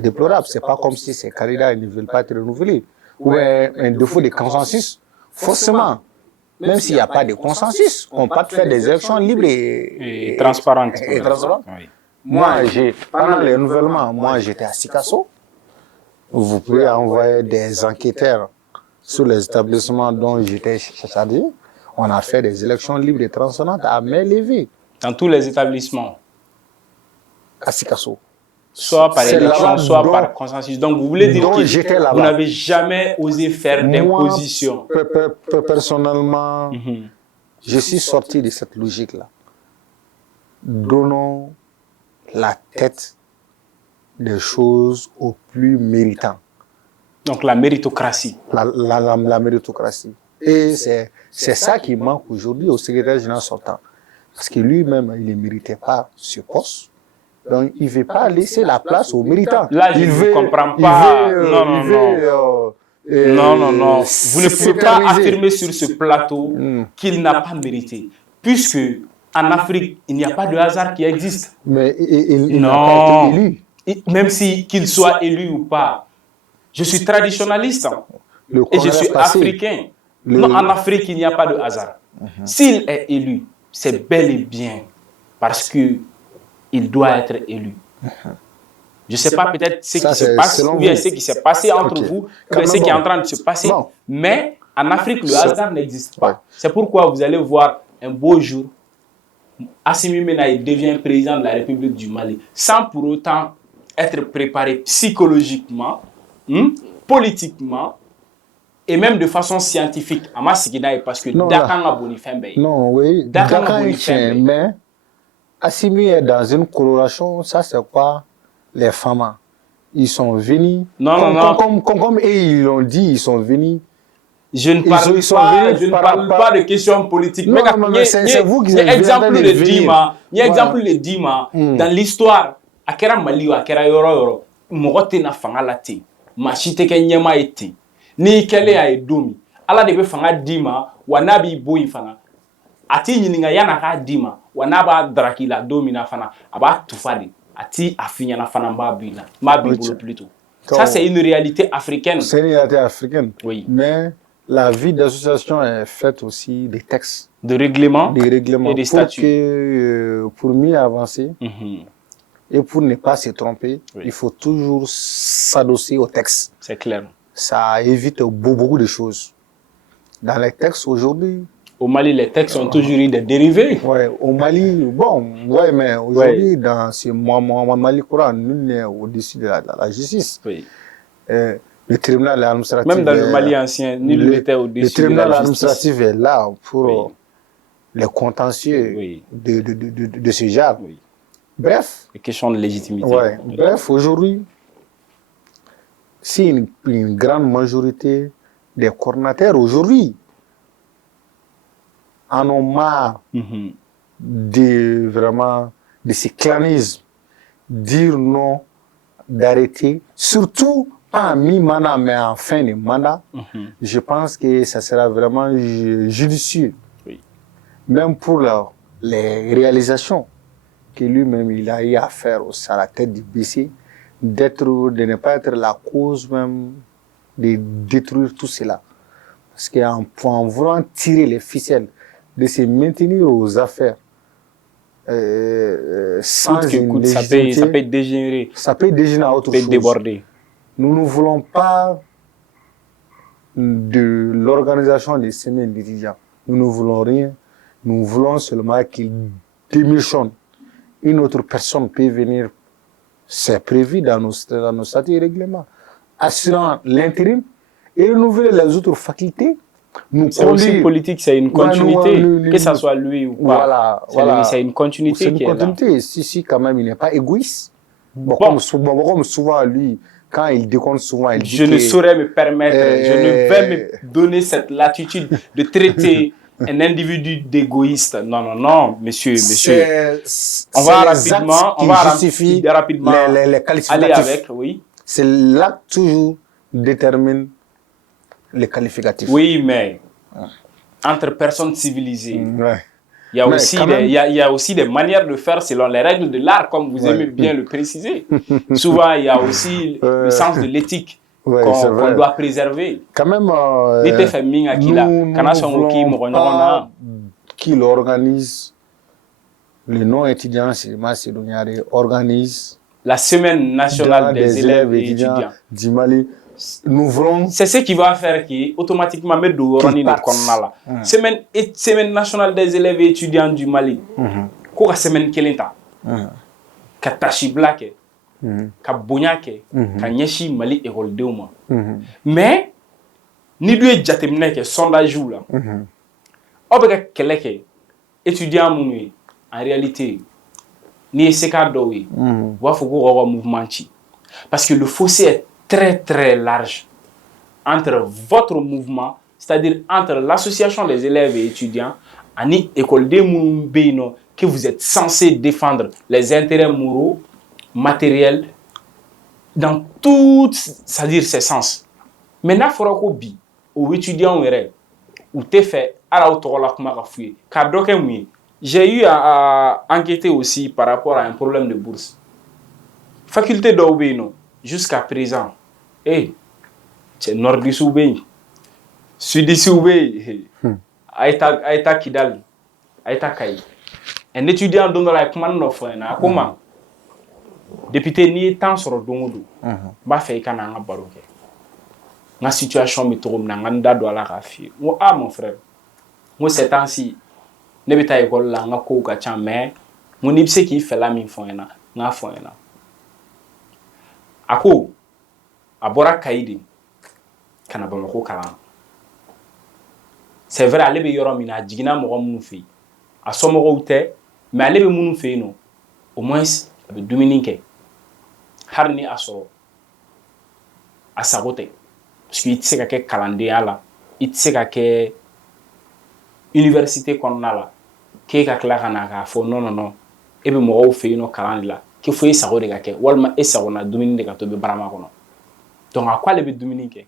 déplorable. C'est pas comme si ces candidats ne veulent pas être renouvelés. Ou un défaut de consensus, forcément. Même s'il n'y a pas de consensus, on peut faire des élections libres et transparentes. Oui. Moi, pendant le renouvellement, moi j'étais à Sikasso. Vous pouvez envoyer des enquêteurs sur les établissements dont j'étais chargé. On a fait des élections libres et transparentes à main levée. Dans tous les établissements? À Sikasso. Soit par élection, soit par consensus. Donc vous voulez dire que vous n'avez jamais osé faire d'imposition? Personnellement, je suis sorti de cette logique-là. Donnons la tête des choses aux plus méritants. Donc la méritocratie. La méritocratie. Et c'est ça qui manque aujourd'hui au secrétaire général sortant. Parce que lui-même, il ne méritait pas ce poste. Donc, il ne veut pas laisser la place aux méritants. Là, je ne comprends pas. Non. Vous ne pouvez pas affirmer sur ce plateau qu'il n'a pas mérité. Puisque en Afrique, il n'y a pas de hasard qui existe. Mais il n'a pas été élu. Même qu'il soit élu ou pas. Je suis traditionnaliste et je suis africain. Non, en Afrique, il n'y a pas de hasard. S'il est élu, c'est bel et bien parce qu'il doit être élu. Je ne sais pas peut-être ce qui se passe, ou bien ce qui s'est passé entre vous, ou bien ce qui est en train de se passer. Mais en Afrique, le hasard n'existe pas. C'est pourquoi vous allez voir un beau jour, Assimi Menaye devient président de la République du Mali, sans pour autant être préparé psychologiquement, politiquement, et même de façon scientifique. Parce que Dakar a bonifé. Non, oui, Dakar a bonifé. Mais Assimi est dans une coloration, ça c'est quoi? Les femmes, ils sont venus. Comme ils l'ont dit, ils sont venus. Je ne parle pas de questions politiques. Mais c'est vous qui avez exemple de Dima. Il y a exemple de Dima dans l'histoire. Akera Mali ou Akera Yoro, Morote na fanga lati. Machite ke nyema eti. Ni kele ya edomi. Ala debe fanga Dima, wanabi boy fanga. Ati nyininga yana ka Dima, wanaba drakila domi na fana. Aba tufadi. Ati afinya na fana mbabila. Mbabilo plutôt. Ça, c'est une réalité africaine. C'est une réalité africaine. Oui. Mais la vie d'association est faite aussi des textes. De règlements. Des règlements. Et des statuts. Pour mieux avancer, et pour ne pas se tromper, il faut toujours s'adosser au texte. C'est clair. Ça évite beaucoup de choses. Dans les textes aujourd'hui... Au Mali, les textes ont toujours eu des dérivés. Oui, au Mali, mais aujourd'hui, dans ce Mali courant, nul n'est au-dessus de la justice. Oui. Le tribunal administratif... Même dans le Mali ancien, nul n'était au-dessus de la justice. Le tribunal administratif est là pour les contentieux de ce genre. Oui. Bref. Les questions de légitimité. Ouais. Bref, aujourd'hui, si une grande majorité des coordinateurs aujourd'hui en ont marre de ce clanisme, dire non, d'arrêter, surtout pas en mi-mandat, mais en fin de mandat, je pense que ça sera vraiment judicieux. Oui. Même pour les réalisations que lui-même il a eu à faire à la tête du BC, de ne pas être la cause même de détruire tout cela. Parce qu'en voulant tirer les ficelles, de se maintenir aux affaires, sans une légitimité, ça peut dégénérer. Ça peut dégénérer à autre chose. Déborder. Nous ne voulons pas de l'organisation des semaines d'étudiants. Nous ne voulons rien. Nous voulons seulement qu'ils démissionnent. Une autre personne peut venir, c'est prévu dans nos statuts et règlements, assurant l'intérim et renouveler les autres facultés. C'est aussi politique, c'est une continuité, que ce soit lui ou pas. C'est une continuité. C'est une continuité. Si, quand même, il n'est pas égoïste. Comme souvent, lui, quand il décompte souvent, il dit je ne saurais me permettre, je ne vais me donner cette latitude de traiter un individu d'égoïste. Non, non, non, monsieur. On va rapidement les aller avec, oui. C'est l'acte toujours détermine les qualificatifs. Oui, mais entre personnes civilisées, Ouais. il y a aussi des manières de faire selon les règles de l'art, comme vous aimez bien le préciser. Souvent, il y a aussi le sens de l'éthique qu'on doit préserver. Quand même, nous voulons pas qu'il organise, le non-étudiant, organise la semaine nationale des élèves et étudiants du Mali. Nous voulons... C'est ce qui va faire qu'automatiquement, semaine nationale des élèves et étudiants du Mali. Quoi semaine kelenta? Ka tashi black, ka bonyake, ka nyeshi Mali école de moi. Mais ni deux jatemne ke sondage là. Obega keleke étudiant munu en réalité ni seka dowi. Wa faut mouvement chi. Parce que le fossé est très très large entre votre mouvement, c'est-à-dire entre l'association des élèves et étudiants et l'école de Moumbéino que vous êtes censé défendre les intérêts moraux, matériels, dans tout, c'est-à-dire ses sens. Maintenant, il faudra que aux étudiants ou te fait à la j'ai eu à enquêter aussi par rapport à un problème de bourse. Faculté d'Aubéino, jusqu'à présent, c'est Nord-du-Soubé, Sud-du-Soubé, Aïta Kidal, Aïta Kaï. Un étudiant dans la commande comment député ni temps sur le domodo, m'a fait qu'un an à baroque. Ma situation me tourne dans un dado à la rafie. Moi, mon frère, moi, ces temps-ci, ne vais pas école là, n'a qu'au cachan, mais mon ipse qui fait la mine foyena, n'a foyena. Ako, à Bora Kaïdi. C'est vrai, aller yorom ina jigina mo munu fi a somo te mais aller munu fi no au moins be dominique harni aso asagote parce que itse ka ke calendrier la itse ka ke université konna la ke ka kla kana ka fo non e be mo fi no calendrier la ke fo isagode ka ke walma isagona dominique ka to be barama kono donc à quoi le be dominique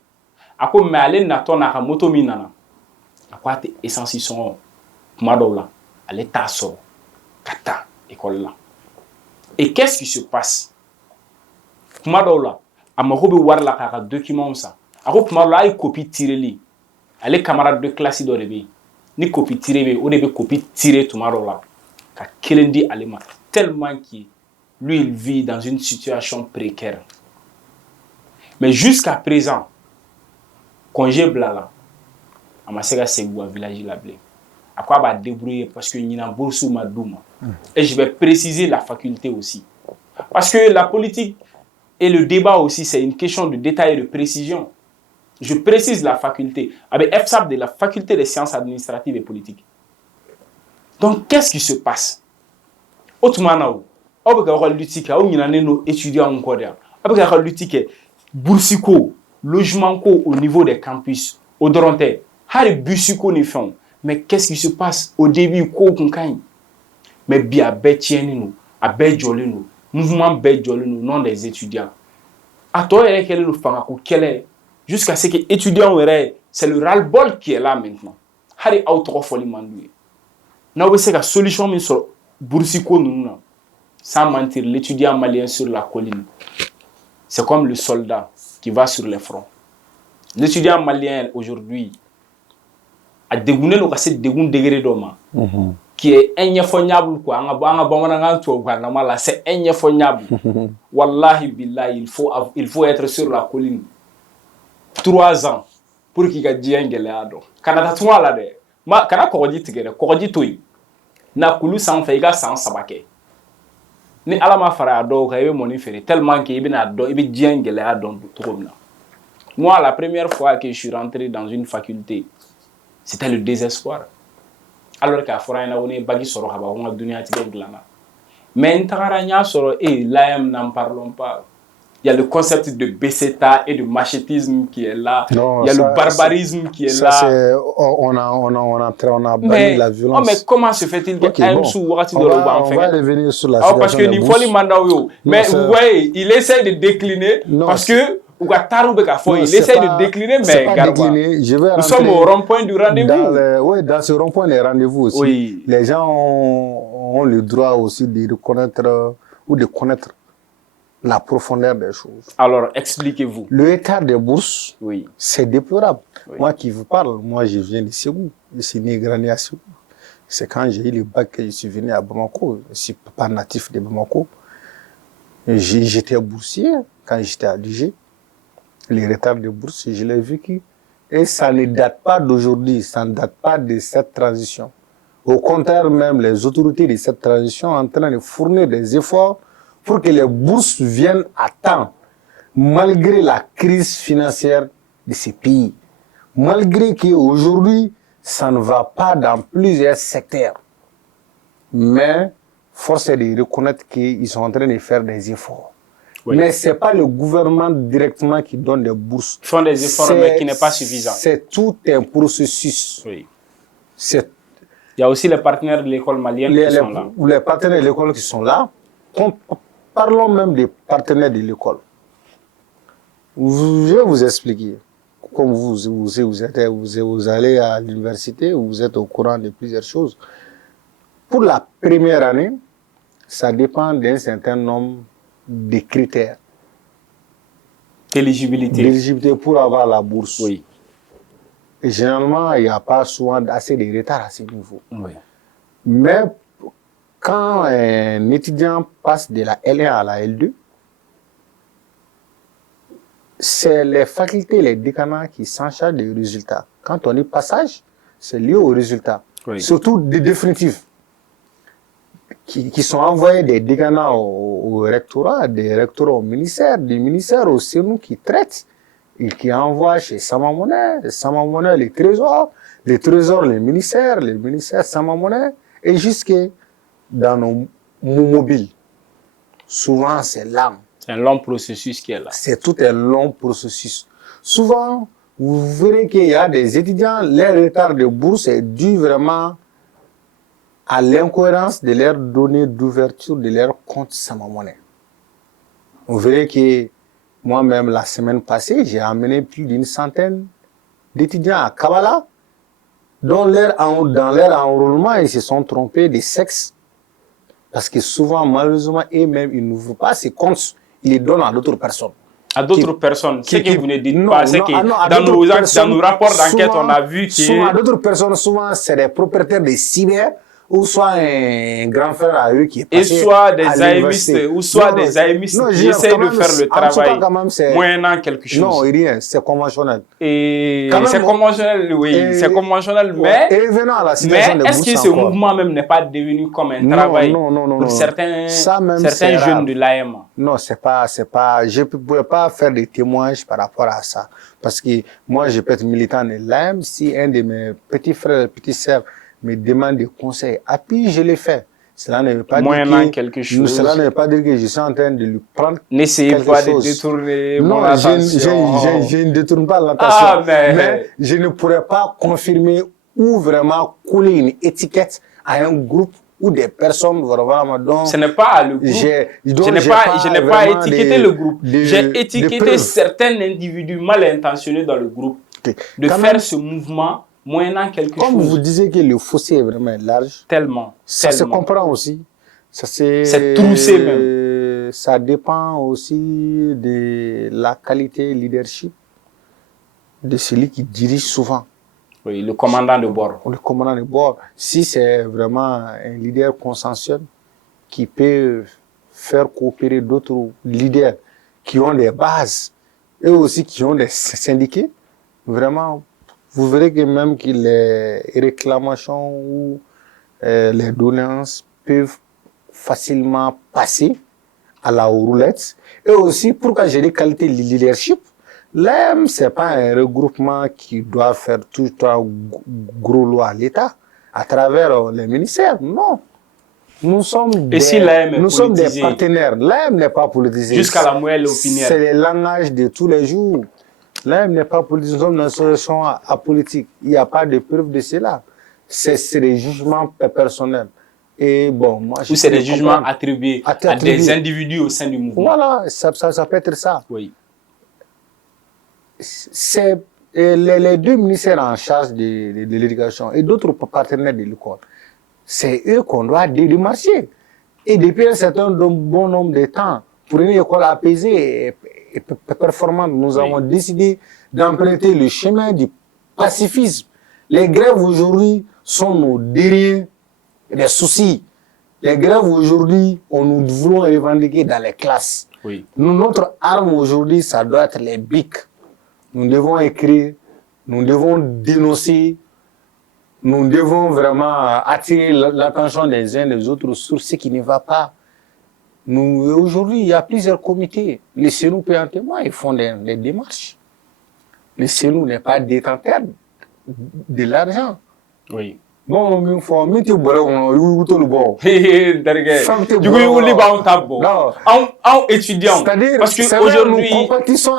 ako mais aller na to na ka moto minana akwa te essence son madola aller taso kata école là et qu'est-ce qui se passe madola amako be war la ka document ça ako madola ay copie tirer li aller camarade de classe do rebe ni copie tirer be o de be copie tirer tout madola ka kelendi alema tellement qui lui il vit dans une situation précaire mais jusqu'à présent congé blala amasega segwa village la blé à quoi va débrouiller parce que ni na boursu madouma et je vais préciser la faculté aussi parce que la politique et le débat aussi c'est une question de détail et de précision. Je précise la faculté avec FSAP de la faculté des sciences administratives et politiques. Donc qu'est-ce qui se passe autrement obega ko lutika o nyina ne no étudiant encore dia obega ko lutika boursiko logement au niveau des campus, au Dorontais, mais qu'est-ce qui se passe au début? Mais bien, mouvement non des étudiants. À toi, jusqu'à ce que les étudiants, c'est le ras-le-bol qui est là maintenant. C'est la solution sans mentir, l'étudiant malien sur la colline. C'est comme le soldat qui va sur les fronts. L'étudiant malien aujourd'hui a dégouné le cassé dégoun degré d'homme qui est ineffable quoi. C'est ineffable. Wallahi billahi, il faut être sur la colline 3 ans pour qu'il gagne un gelado. Canada toi là de. Ma kana kokoji tigere kokoji toy. Na kulu sans feiga sans sabake. Ni ala ma fara do ka yebe moni fere tellement que ibina do ibi djengele a don tromna. Moi la première fois que je suis rentré dans une faculté c'était le désespoir. Alors qu'à fora ina woni bagi soro haba on dunia tige glana. Mais ntagara nya soro l'AM n'en parlons pas. il y a le concept de Besseta et de machetisme qui est là. Non, il y a le barbarisme qui est ça, là. On a banni la violence. Mais comment se fait-il que on va revenir sur la situation parce que des bourses. Mais vous voyez, il essaie de décliner parce que il essaie de décliner, mais nous sommes au rond-point du rendez-vous. Oui, dans ce rond-point des rendez-vous aussi, oui. Les gens ont le droit aussi de reconnaître ou de connaître la profondeur des choses. Alors, expliquez-vous. Le état des bourses, oui. C'est déplorable. Oui. Moi qui vous parle, moi je viens de Ségou. Je suis né et grandi à Ségou. C'est quand j'ai eu le bac que je suis venu à Bamako. Je ne suis pas natif de Bamako. J'étais boursier quand j'étais à l'UG. Les retards de bourse, je l'ai vécu. Et ça ne date pas d'aujourd'hui, ça ne date pas de cette transition. Au contraire, même les autorités de cette transition sont en train de fournir des efforts pour que les bourses viennent à temps, malgré la crise financière de ces pays. Malgré qu'aujourd'hui, ça ne va pas dans plusieurs secteurs. Mais force est de reconnaître qu'ils sont en train de faire des efforts. Oui. Mais ce n'est pas le gouvernement directement qui donne des bourses. Ils font des efforts, mais qui n'est pas suffisant. C'est tout un processus. Oui. Il y a aussi les partenaires de l'école malienne qui sont là. Les partenaires de l'école qui sont là. Parlons même des partenaires de l'école. Je vais vous expliquer. Comme vous allez à l'université, vous êtes au courant de plusieurs choses. Pour la première année, ça dépend d'un certain nombre de critères. D'éligibilité pour avoir la bourse. Oui. Et généralement, il n'y a pas souvent assez de retard à ce niveau. Oui. Mais quand un étudiant passe de la L1 à la L2, c'est les facultés, les décanats qui s'en chargent des résultats. Quand on dit passage, c'est lié aux résultats. Oui. Surtout des définitifs. Qui sont envoyés des décanats au rectorat, des rectorats au ministère, des ministères au CNU qui traitent et qui envoient chez Samamonais, les trésors, les ministères Samamonais, et jusque dans nos mobiles. Souvent, c'est lent. C'est un long processus qui est là. C'est tout un long processus. Souvent, vous verrez qu'il y a des étudiants, leur retard de bourse est dû vraiment à l'incohérence de leurs données d'ouverture de leur compte Samamonais. Vous verrez que moi-même, la semaine passée, j'ai amené plus d'une centaine d'étudiants à Kabbalah, dont dans leur enrôlement, ils se sont trompés de sexe. Parce que souvent, malheureusement, eux-mêmes, ils n'ouvrent pas ces comptes, ils les donnent à d'autres personnes. À d'autres personnes. Ce que vous ne dites pas, c'est que dans nos rapports d'enquête, on a vu que... À d'autres personnes, souvent, c'est des propriétaires de cyber, ou soit un grand frère à eux qui est passé. Et soit des AMistes, ou soit des AMistes qui essayent de faire le travail moyennant quelque chose. Non, rien, c'est conventionnel. Et c'est conventionnel, oui, c'est conventionnel, mais est-ce que ce mouvement même n'est pas devenu comme un travail pour certains jeunes de l'AM? Non, c'est pas, je ne pourrais pas faire des témoignages par rapport à ça. Parce que moi, je peux être militant de l'AM, si un de mes petits frères et petites sœurs me demande des conseils. Et puis, je l'ai fait. Cela ne veut pas dire quelque chose. Cela ne veut pas dire que je suis en train de lui prendre N'essayez pas de détourner mon attention. Je ne détourne pas l'attention. Mais je ne pourrais pas confirmer ou vraiment coller une étiquette à un groupe ou des personnes vraiment. Donc, ce n'est pas le groupe. Je n'ai pas étiqueté le groupe. J'ai étiqueté certains individus mal intentionnés dans le groupe de faire ce mouvement moyennant quelque chose. Comme vous disiez que le fossé est vraiment large. Tellement. Ça se comprend aussi. C'est troussé même. Ça dépend aussi de la qualité leadership de celui qui dirige souvent. Oui, le commandant de bord. Le commandant de bord. Si c'est vraiment un leader consensuel qui peut faire coopérer d'autres leaders qui ont des bases et aussi qui ont des syndiqués, vraiment, vous verrez que même que les réclamations ou les doléances peuvent facilement passer à la roulette. Et aussi, pourquoi j'ai des qualités de leadership, l'AM, ce n'est pas un regroupement qui doit faire tout un gros lot à l'État, à travers les ministères. Non. Nous sommes Et si l'AM est nous sommes des politisé? partenaires. L'AM n'est pas politisé. Jusqu'à la moelle opinière. C'est le langage de tous les jours. L'AM n'est pas politisé. Nous sommes dans une situation apolitique. Il n'y a pas de preuve de cela. C'est des jugements personnels. Et bon, moi, ou c'est des jugements attribués à des individus au sein du mouvement. Voilà, ça peut être ça. Oui. C'est les deux ministères en charge de l'éducation et d'autres partenaires de l'école. C'est eux qu'on doit démarcher. Et depuis un certain bon nombre de temps, pour une école apaisée et performante, nous avons décidé d'emprunter le chemin du pacifisme. Les grèves aujourd'hui sont nos derniers soucis. Les grèves aujourd'hui, nous voulons revendiquer dans les classes. Oui. Notre arme aujourd'hui, ça doit être les bics. Nous devons écrire, nous devons dénoncer, nous devons vraiment attirer l'attention des uns des autres sur ce qui ne va pas. Aujourd'hui, il y a plusieurs comités. Les CNU peut en témoigner, ils font des démarches. Le CNU n'est pas détenteur de l'argent. Oui. Bon, il faut mettre le bon, tout le bon. Du coup, il y a un tabou. En étudiant. Parce qu'aujourd'hui, nous compétissons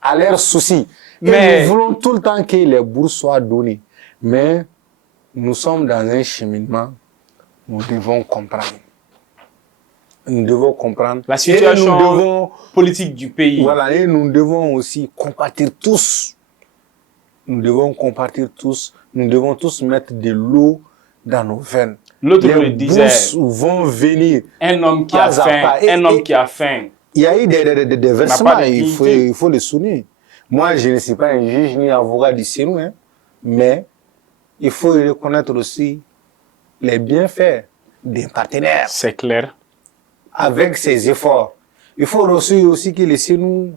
à leurs soucis. Mais nous voulons tout le temps que les bourses soient données. Mais nous sommes dans un cheminement. Nous devons comprendre. Nous devons comprendre la situation politique du pays. Voilà, et nous devons aussi compatir tous. Nous devons compatir tous. Nous devons tous mettre de l'eau dans nos veines. L'autre le disait. Vont venir. Un homme qui a faim. Un homme qui a faim. Il y a eu des versements, il faut le souligner. Moi, je ne suis pas un juge ni avocat du CNU, hein, mais il faut reconnaître aussi les bienfaits des partenaires. C'est clair. Avec ces efforts. Il faut aussi que les CNU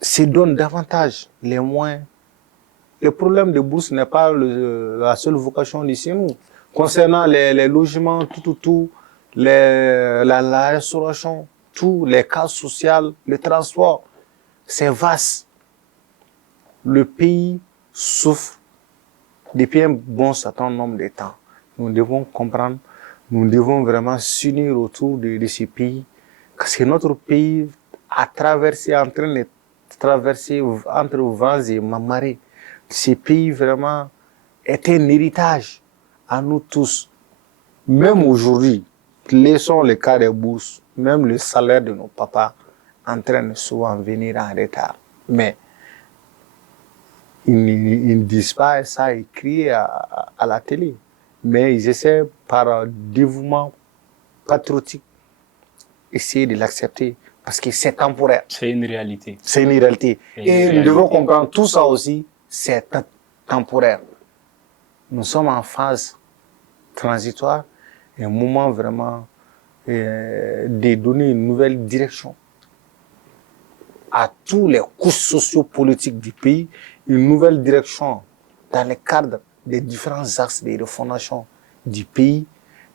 se donnent davantage les moyens. Le problème de bourse n'est pas la seule vocation du CNU. Concernant les logements, la restauration, tous les cas sociaux, le transport, c'est vaste. Le pays souffre depuis un bon certain nombre de temps. Nous devons comprendre, nous devons vraiment s'unir autour de ce pays, parce que notre pays a traversé, en train de traverser entre vents et marées. Ce pays vraiment est un héritage à nous tous. Même aujourd'hui, laissons le cas des bourses, même le salaire de nos papas en train de souvent venir en retard. Mais ils ne disent pas ça écrit à la télé. Mais ils essaient par dévouement patriotique essayer de l'accepter parce que c'est temporaire. C'est une réalité. C'est une réalité. Et nous devons comprendre tout ça aussi, c'est temporaire. Nous sommes en phase transitoire, un moment vraiment de donner une nouvelle direction à tous les couches sociopolitiques du pays, une nouvelle direction dans le cadre des différents axes de refondation du pays,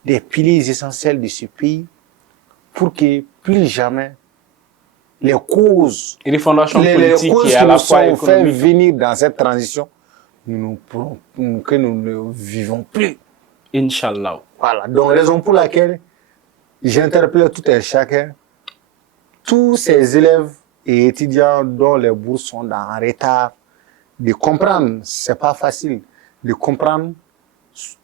des piliers essentiels de ce pays, pour que plus jamais les causes, qui nous sont fait venir dans cette transition, que nous ne vivons plus. Inch'Allah. Voilà, donc raison pour laquelle j'interpelle tout un chacun, tous ces élèves et étudiants dont les bourses sont en retard, de comprendre, c'est pas facile, de comprendre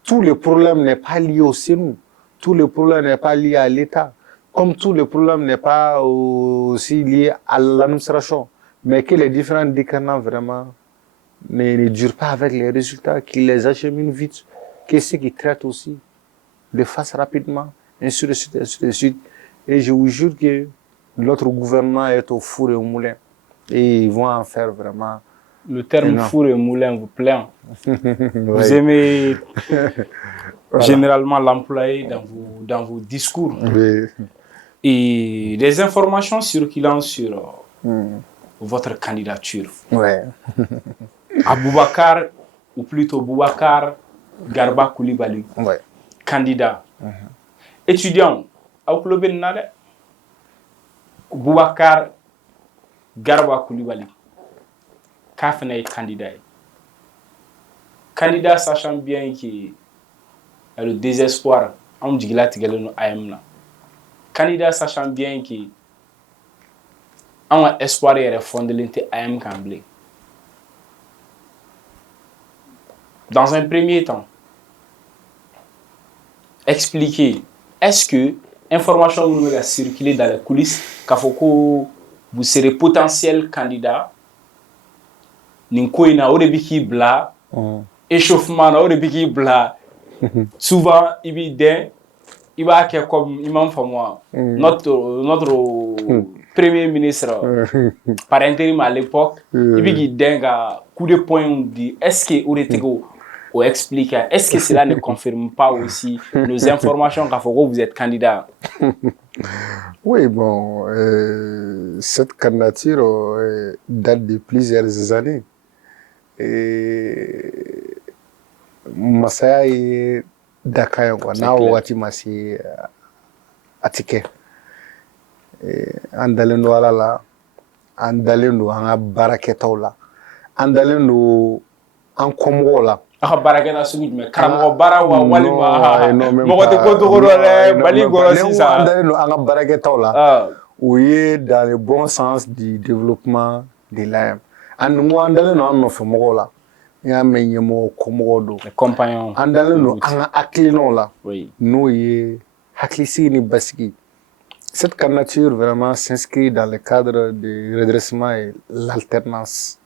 tout le problème n'est pas lié au CNU, tout le problème n'est pas lié à l'État, comme tout le problème n'est pas aussi lié à l'administration, mais que les différents décannants vraiment ne durent pas avec les résultats, qu'ils les acheminent vite, que ceux qui traitent aussi le fassent rapidement, ainsi de suite, ainsi de suite. Et je vous jure que notre gouvernement est au four et au moulin. Et ils vont en faire vraiment. Le terme four et moulin vous plaît. Vous aimez généralement l'employer dans vos discours. Oui. Et des informations circulant sur votre candidature. Ouais. Aboubakar, ou plutôt Boubacar Garba Coulibaly. Ouais. Candidat. Étudiant. Boubacar Garba Coulibaly. Kafna est candidat. Candidat sachant bien qu'il y a le désespoir on dit là tigelo AM na candidat sachant bien que on a espoir et refonder l'inté AM camblé. Dans un premier temps, expliquer est-ce que information nous a circulé dans les coulisses qu'à faut vous serez potentiel candidat ninko ina au début qui bla échauffement au début qui bla souvent il va comme imam moi notre premier ministre par intérim à l'époque il bi denga coup de poing dit est-ce que Ouretego ou expliquer est-ce que cela ne confirme pas aussi nos informations qu'à faut que vous êtes candidat? Oui, bon, cette candidature date de plusieurs années. Et Masaya est Dakar, na wati masi atike. Andalendo alala, andalendo anga baraketaw la, andalendo an komogo la. Ah baraketa sugu jumɛn karamɔgɔ baara wa walima mɔgɔ tɛ ko dogo dɔ dɛ Mali kɔnɔ sisan. Andalendo anga baraketaw la. Ou dans le bon sens du développement de l'AM. Andalendo an nɔfɛ mɔgɔw la. Y'a mɛn ɲɛmɔgɔ komɔgɔ don. Les compagnons. Andalendo anga hakilinaw la. N'o ye hakilisigi ni basigi. Cette candidature vraiment s'inscrit dans le cadre du redressement et l'alternance.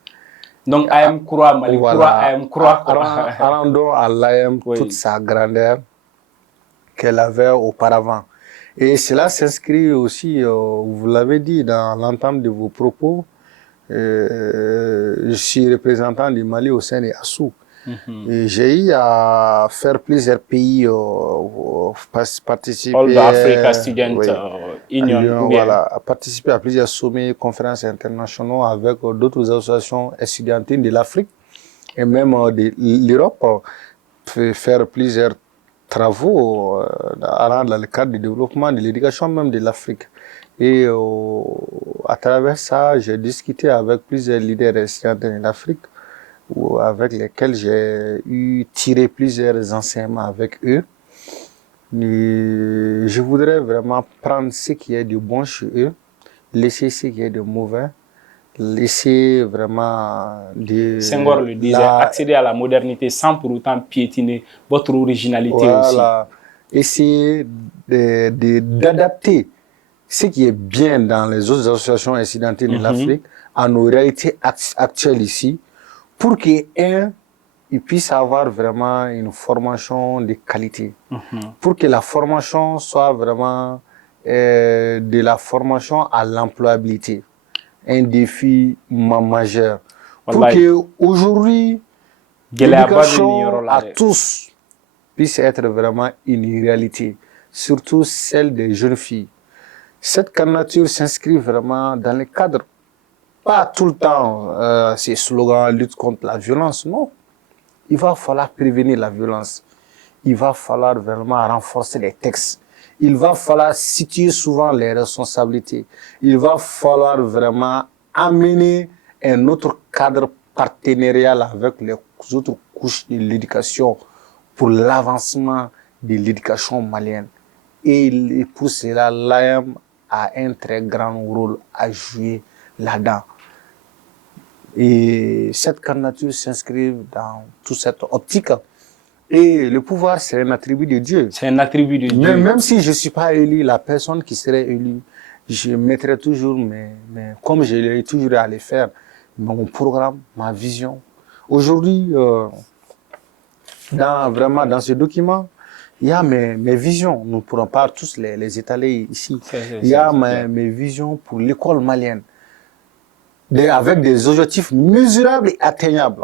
Donc AM Croix, Mali Croix, AM Croix. Rendons à l'AM toute sa grandeur qu'elle avait auparavant. Et cela s'inscrit aussi, vous l'avez dit dans l'entame de vos propos, je suis représentant du Mali au sein de ASSOU. Et j'ai eu à faire plusieurs pays participer. All Africa Student Union. Voilà, à participer à plusieurs sommets, conférences internationaux avec d'autres associations étudiantines de l'Afrique et même de l'Europe. Faire plusieurs travaux dans le cadre du développement de l'éducation même de l'Afrique. Et à travers ça, j'ai discuté avec plusieurs leaders étudiantins de l'Afrique avec lesquels j'ai tiré plusieurs enseignements avec eux. Et je voudrais vraiment prendre ce qui est de bon chez eux, laisser ce qui est de mauvais, laisser vraiment de... Senghor le disait, accéder à la modernité sans pour autant piétiner votre originalité aussi. Essayer d'adapter ce qui est bien dans les autres associations incidentelles de l'Afrique à nos réalités actuelles ici, pour qu'ils puissent avoir vraiment une formation de qualité. Pour que la formation soit vraiment de la formation à l'employabilité. Un défi majeur. Pour que aujourd'hui, l'éducation à tous puisse être vraiment une réalité. Surtout celle des jeunes filles. Cette candidature s'inscrit vraiment dans le cadre. Pas tout le temps ces slogans lutte contre la violence, non. Il va falloir prévenir la violence. Il va falloir vraiment renforcer les textes. Il va falloir situer souvent les responsabilités. Il va falloir vraiment amener un autre cadre partenarial avec les autres couches de l'éducation pour l'avancement de l'éducation malienne. Et pour cela, l'AM a un très grand rôle à jouer là-dedans. Et cette candidature s'inscrit dans toute cette optique. Et le pouvoir, c'est un attribut de Dieu. C'est un attribut de Dieu. Même si je ne suis pas élu, la personne qui serait élue, je mettrai toujours, comme je l'ai toujours à le faire, mon programme, ma vision. Aujourd'hui, vraiment dans ce document, il y a mes visions. Nous ne pourrons pas tous les étaler ici. Il y a mes visions pour l'école malienne. Avec des objectifs mesurables et atteignables.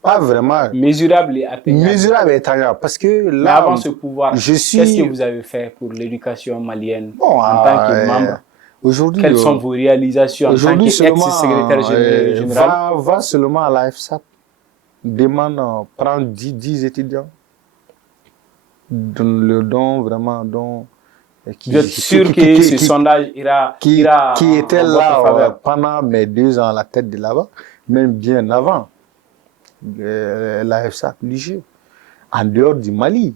Pas vraiment. Mesurables et atteignables. Mesurables et atteignables. Parce que là, mais avant ce pouvoir, qu'est-ce que vous avez fait pour l'éducation malienne en tant que membre? Aujourd'hui, quelles sont vos réalisations en tant qu'ex-secrétaire général? Va seulement à la FSAP. Demande, prend 10 étudiants. Le don, vraiment, don. Vous êtes sûr que ce sondage ira qui était là pendant mes 2 ans à la tête de là-bas, même bien avant la FSAP Niger, en dehors du Mali,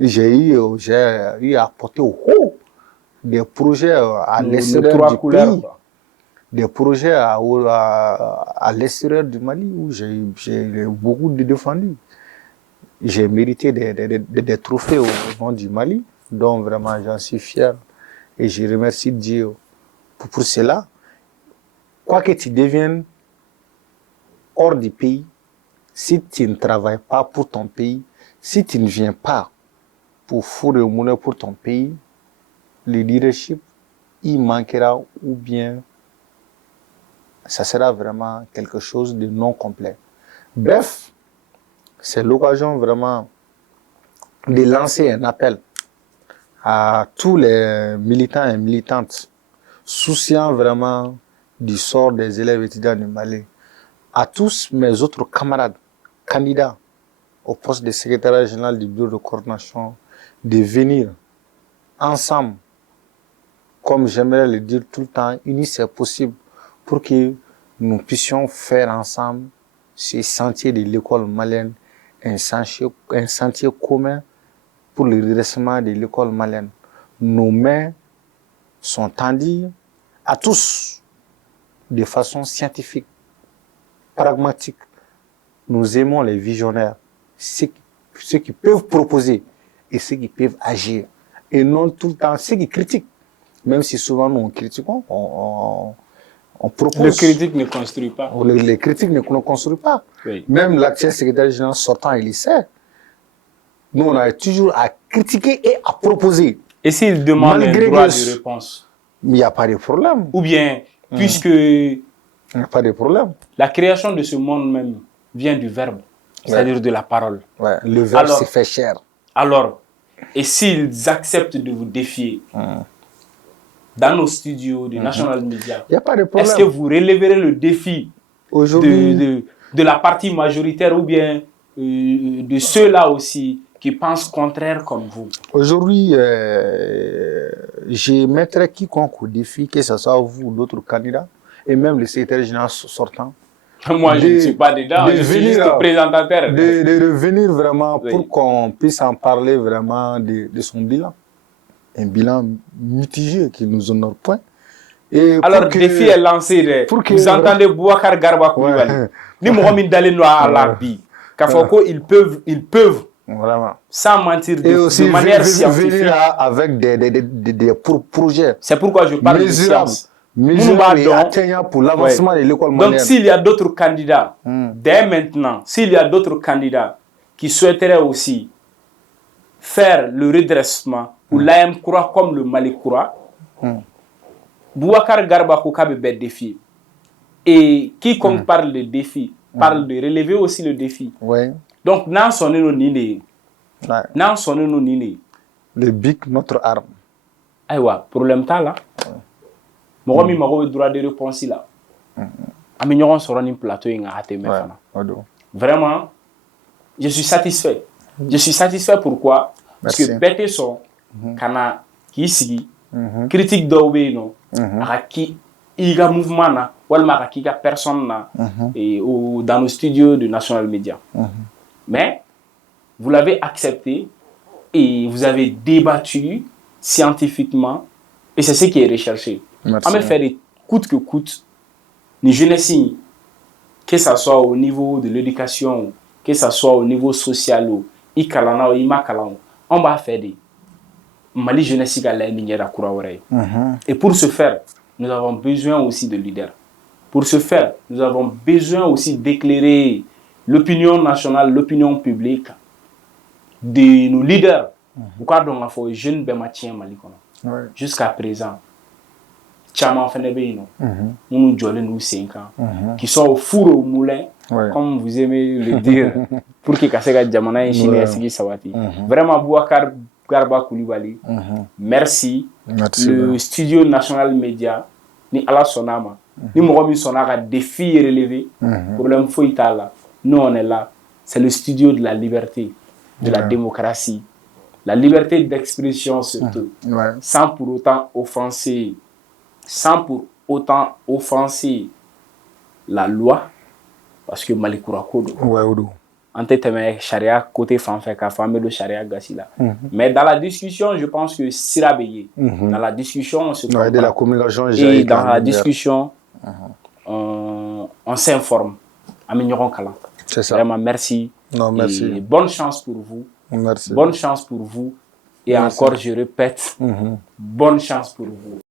J'ai eu à porter au haut des projets à l'extérieur du pays. Quoi. Des projets à l'extérieur du Mali où j'ai beaucoup défendu. J'ai mérité des trophées au nom du Mali, dont vraiment j'en suis fier. Et je remercie Dieu pour cela. Quoi que tu deviennes hors du pays, si tu ne travailles pas pour ton pays, si tu ne viens pas pour fourrer au moulin pour ton pays, le leadership, il manquera ou bien ça sera vraiment quelque chose de non complet. Bref, c'est l'occasion vraiment de lancer un appel à tous les militants et militantes souciant vraiment du sort des élèves étudiants du Mali, à tous mes autres camarades candidats au poste de secrétaire général du bureau de coordination, de venir ensemble, comme j'aimerais le dire tout le temps, unis c'est possible, pour que nous puissions faire ensemble ce sentier de l'école malienne, un sentier commun pour le redressement de l'école malienne. Nos mains sont tendues à tous de façon scientifique, pragmatique. Nous aimons les visionnaires, ceux qui peuvent proposer et ceux qui peuvent agir. Et non tout le temps ceux qui critiquent. Même si souvent nous critiquons, on propose. Le critique ne construit pas. Les critiques ne construisent pas. Oui. Même l'actuel secrétaire général sortant, il le sait. Nous, on a toujours à critiquer et à proposer. Et s'il demande un droit de réponse? Il n'y a pas de problème. Ou bien, puisque il n'y a pas de problème. La création de ce monde même vient du verbe, c'est-à-dire de la parole. Ouais. Le verbe se fait cher. Alors, et s'ils acceptent de vous défier dans nos studios de National Media, il n'y a pas de problème. Est-ce que vous relèverez le défi de la partie majoritaire ou bien de ceux-là aussi qui pensent contraire comme vous? Aujourd'hui, je mettrai quiconque au défi, que ce soit vous ou d'autres candidats, et même le secrétaire général sortant. Moi, je ne suis pas dedans, je suis juste présentateur. De venir vraiment pour qu'on puisse en parler vraiment de son bilan. Un bilan mitigé qui nous honore point. Et alors, le défi est lancé. Vous entendez Boubacar Garba Koulibaly. Ni Mohamed Dalé à l'Arbi. Ils peuvent. Vraiment. Sans mentir, de manière scientifique. Venir avec des projets. C'est pourquoi je parle de science. Mesurables et atteignants pour l'avancement de l'école malienne. Donc, s'il y a d'autres candidats, dès maintenant, s'il y a d'autres candidats qui souhaiteraient aussi faire le redressement, ou l'AM croit comme le Mali croit, Boubacar Garba Koukabe bet défi. Et quiconque parle de défi, parle de relever aussi le défi. Donc, n'en sonnez-nous ni n'en sonnez-nous ni. Le bic, notre arme. Aïwa, problème ta là. Moi, je suis droit de réponse là. Ami ñoron sur un plateau et vraiment, je suis satisfait. Je suis satisfait pourquoi? Parce que bête son kana qui sigi critique d'obé non qui iga mouvement na walma qui ga personne na et dans nos studios de National Media. Mais vous l'avez accepté et vous avez débattu scientifiquement et c'est ce qui est recherché. On va faire des coûte que coûte, ni jeunesse, que ce soit au niveau de l'éducation, que ce soit au niveau social, on va faire des Mali jeunesse et pour ce faire, nous avons besoin aussi de leaders. Pour ce faire, nous avons besoin aussi d'éclairer l'opinion nationale, l'opinion publique de nos leaders. Pourquoi donc il faut jeunes bématien Mali jusqu'à présent. Chama nous nous 5 ans, qui sont au four au moulin, comme vous aimez le dire, pour que Kasega Djamana et Chine Sigi Sawati. Vraiment, Boubacar Garba Koulibaly, merci. Le studio National Media, ni ala sonama, ni Mourami Sonara, défi relevé, problème Fouitala. Nous, on est là. C'est le studio de la liberté, de la démocratie, la liberté d'expression surtout, sans pour autant offenser. Sans pour autant offenser la loi, parce que Malikoura Kodo. en tête mais charia côté fan fait ka femme le charia gasila. Mais dans la discussion, je pense que sirabeyi. Dans la discussion, on se comprend. De la communication et dans la discussion, on s'informe. Amignon Kalan. C'est ça. Vraiment, merci. Non, merci. Et bonne chance pour vous. Merci. Bonne chance pour vous. Et merci. encore, je répète, bonne chance pour vous.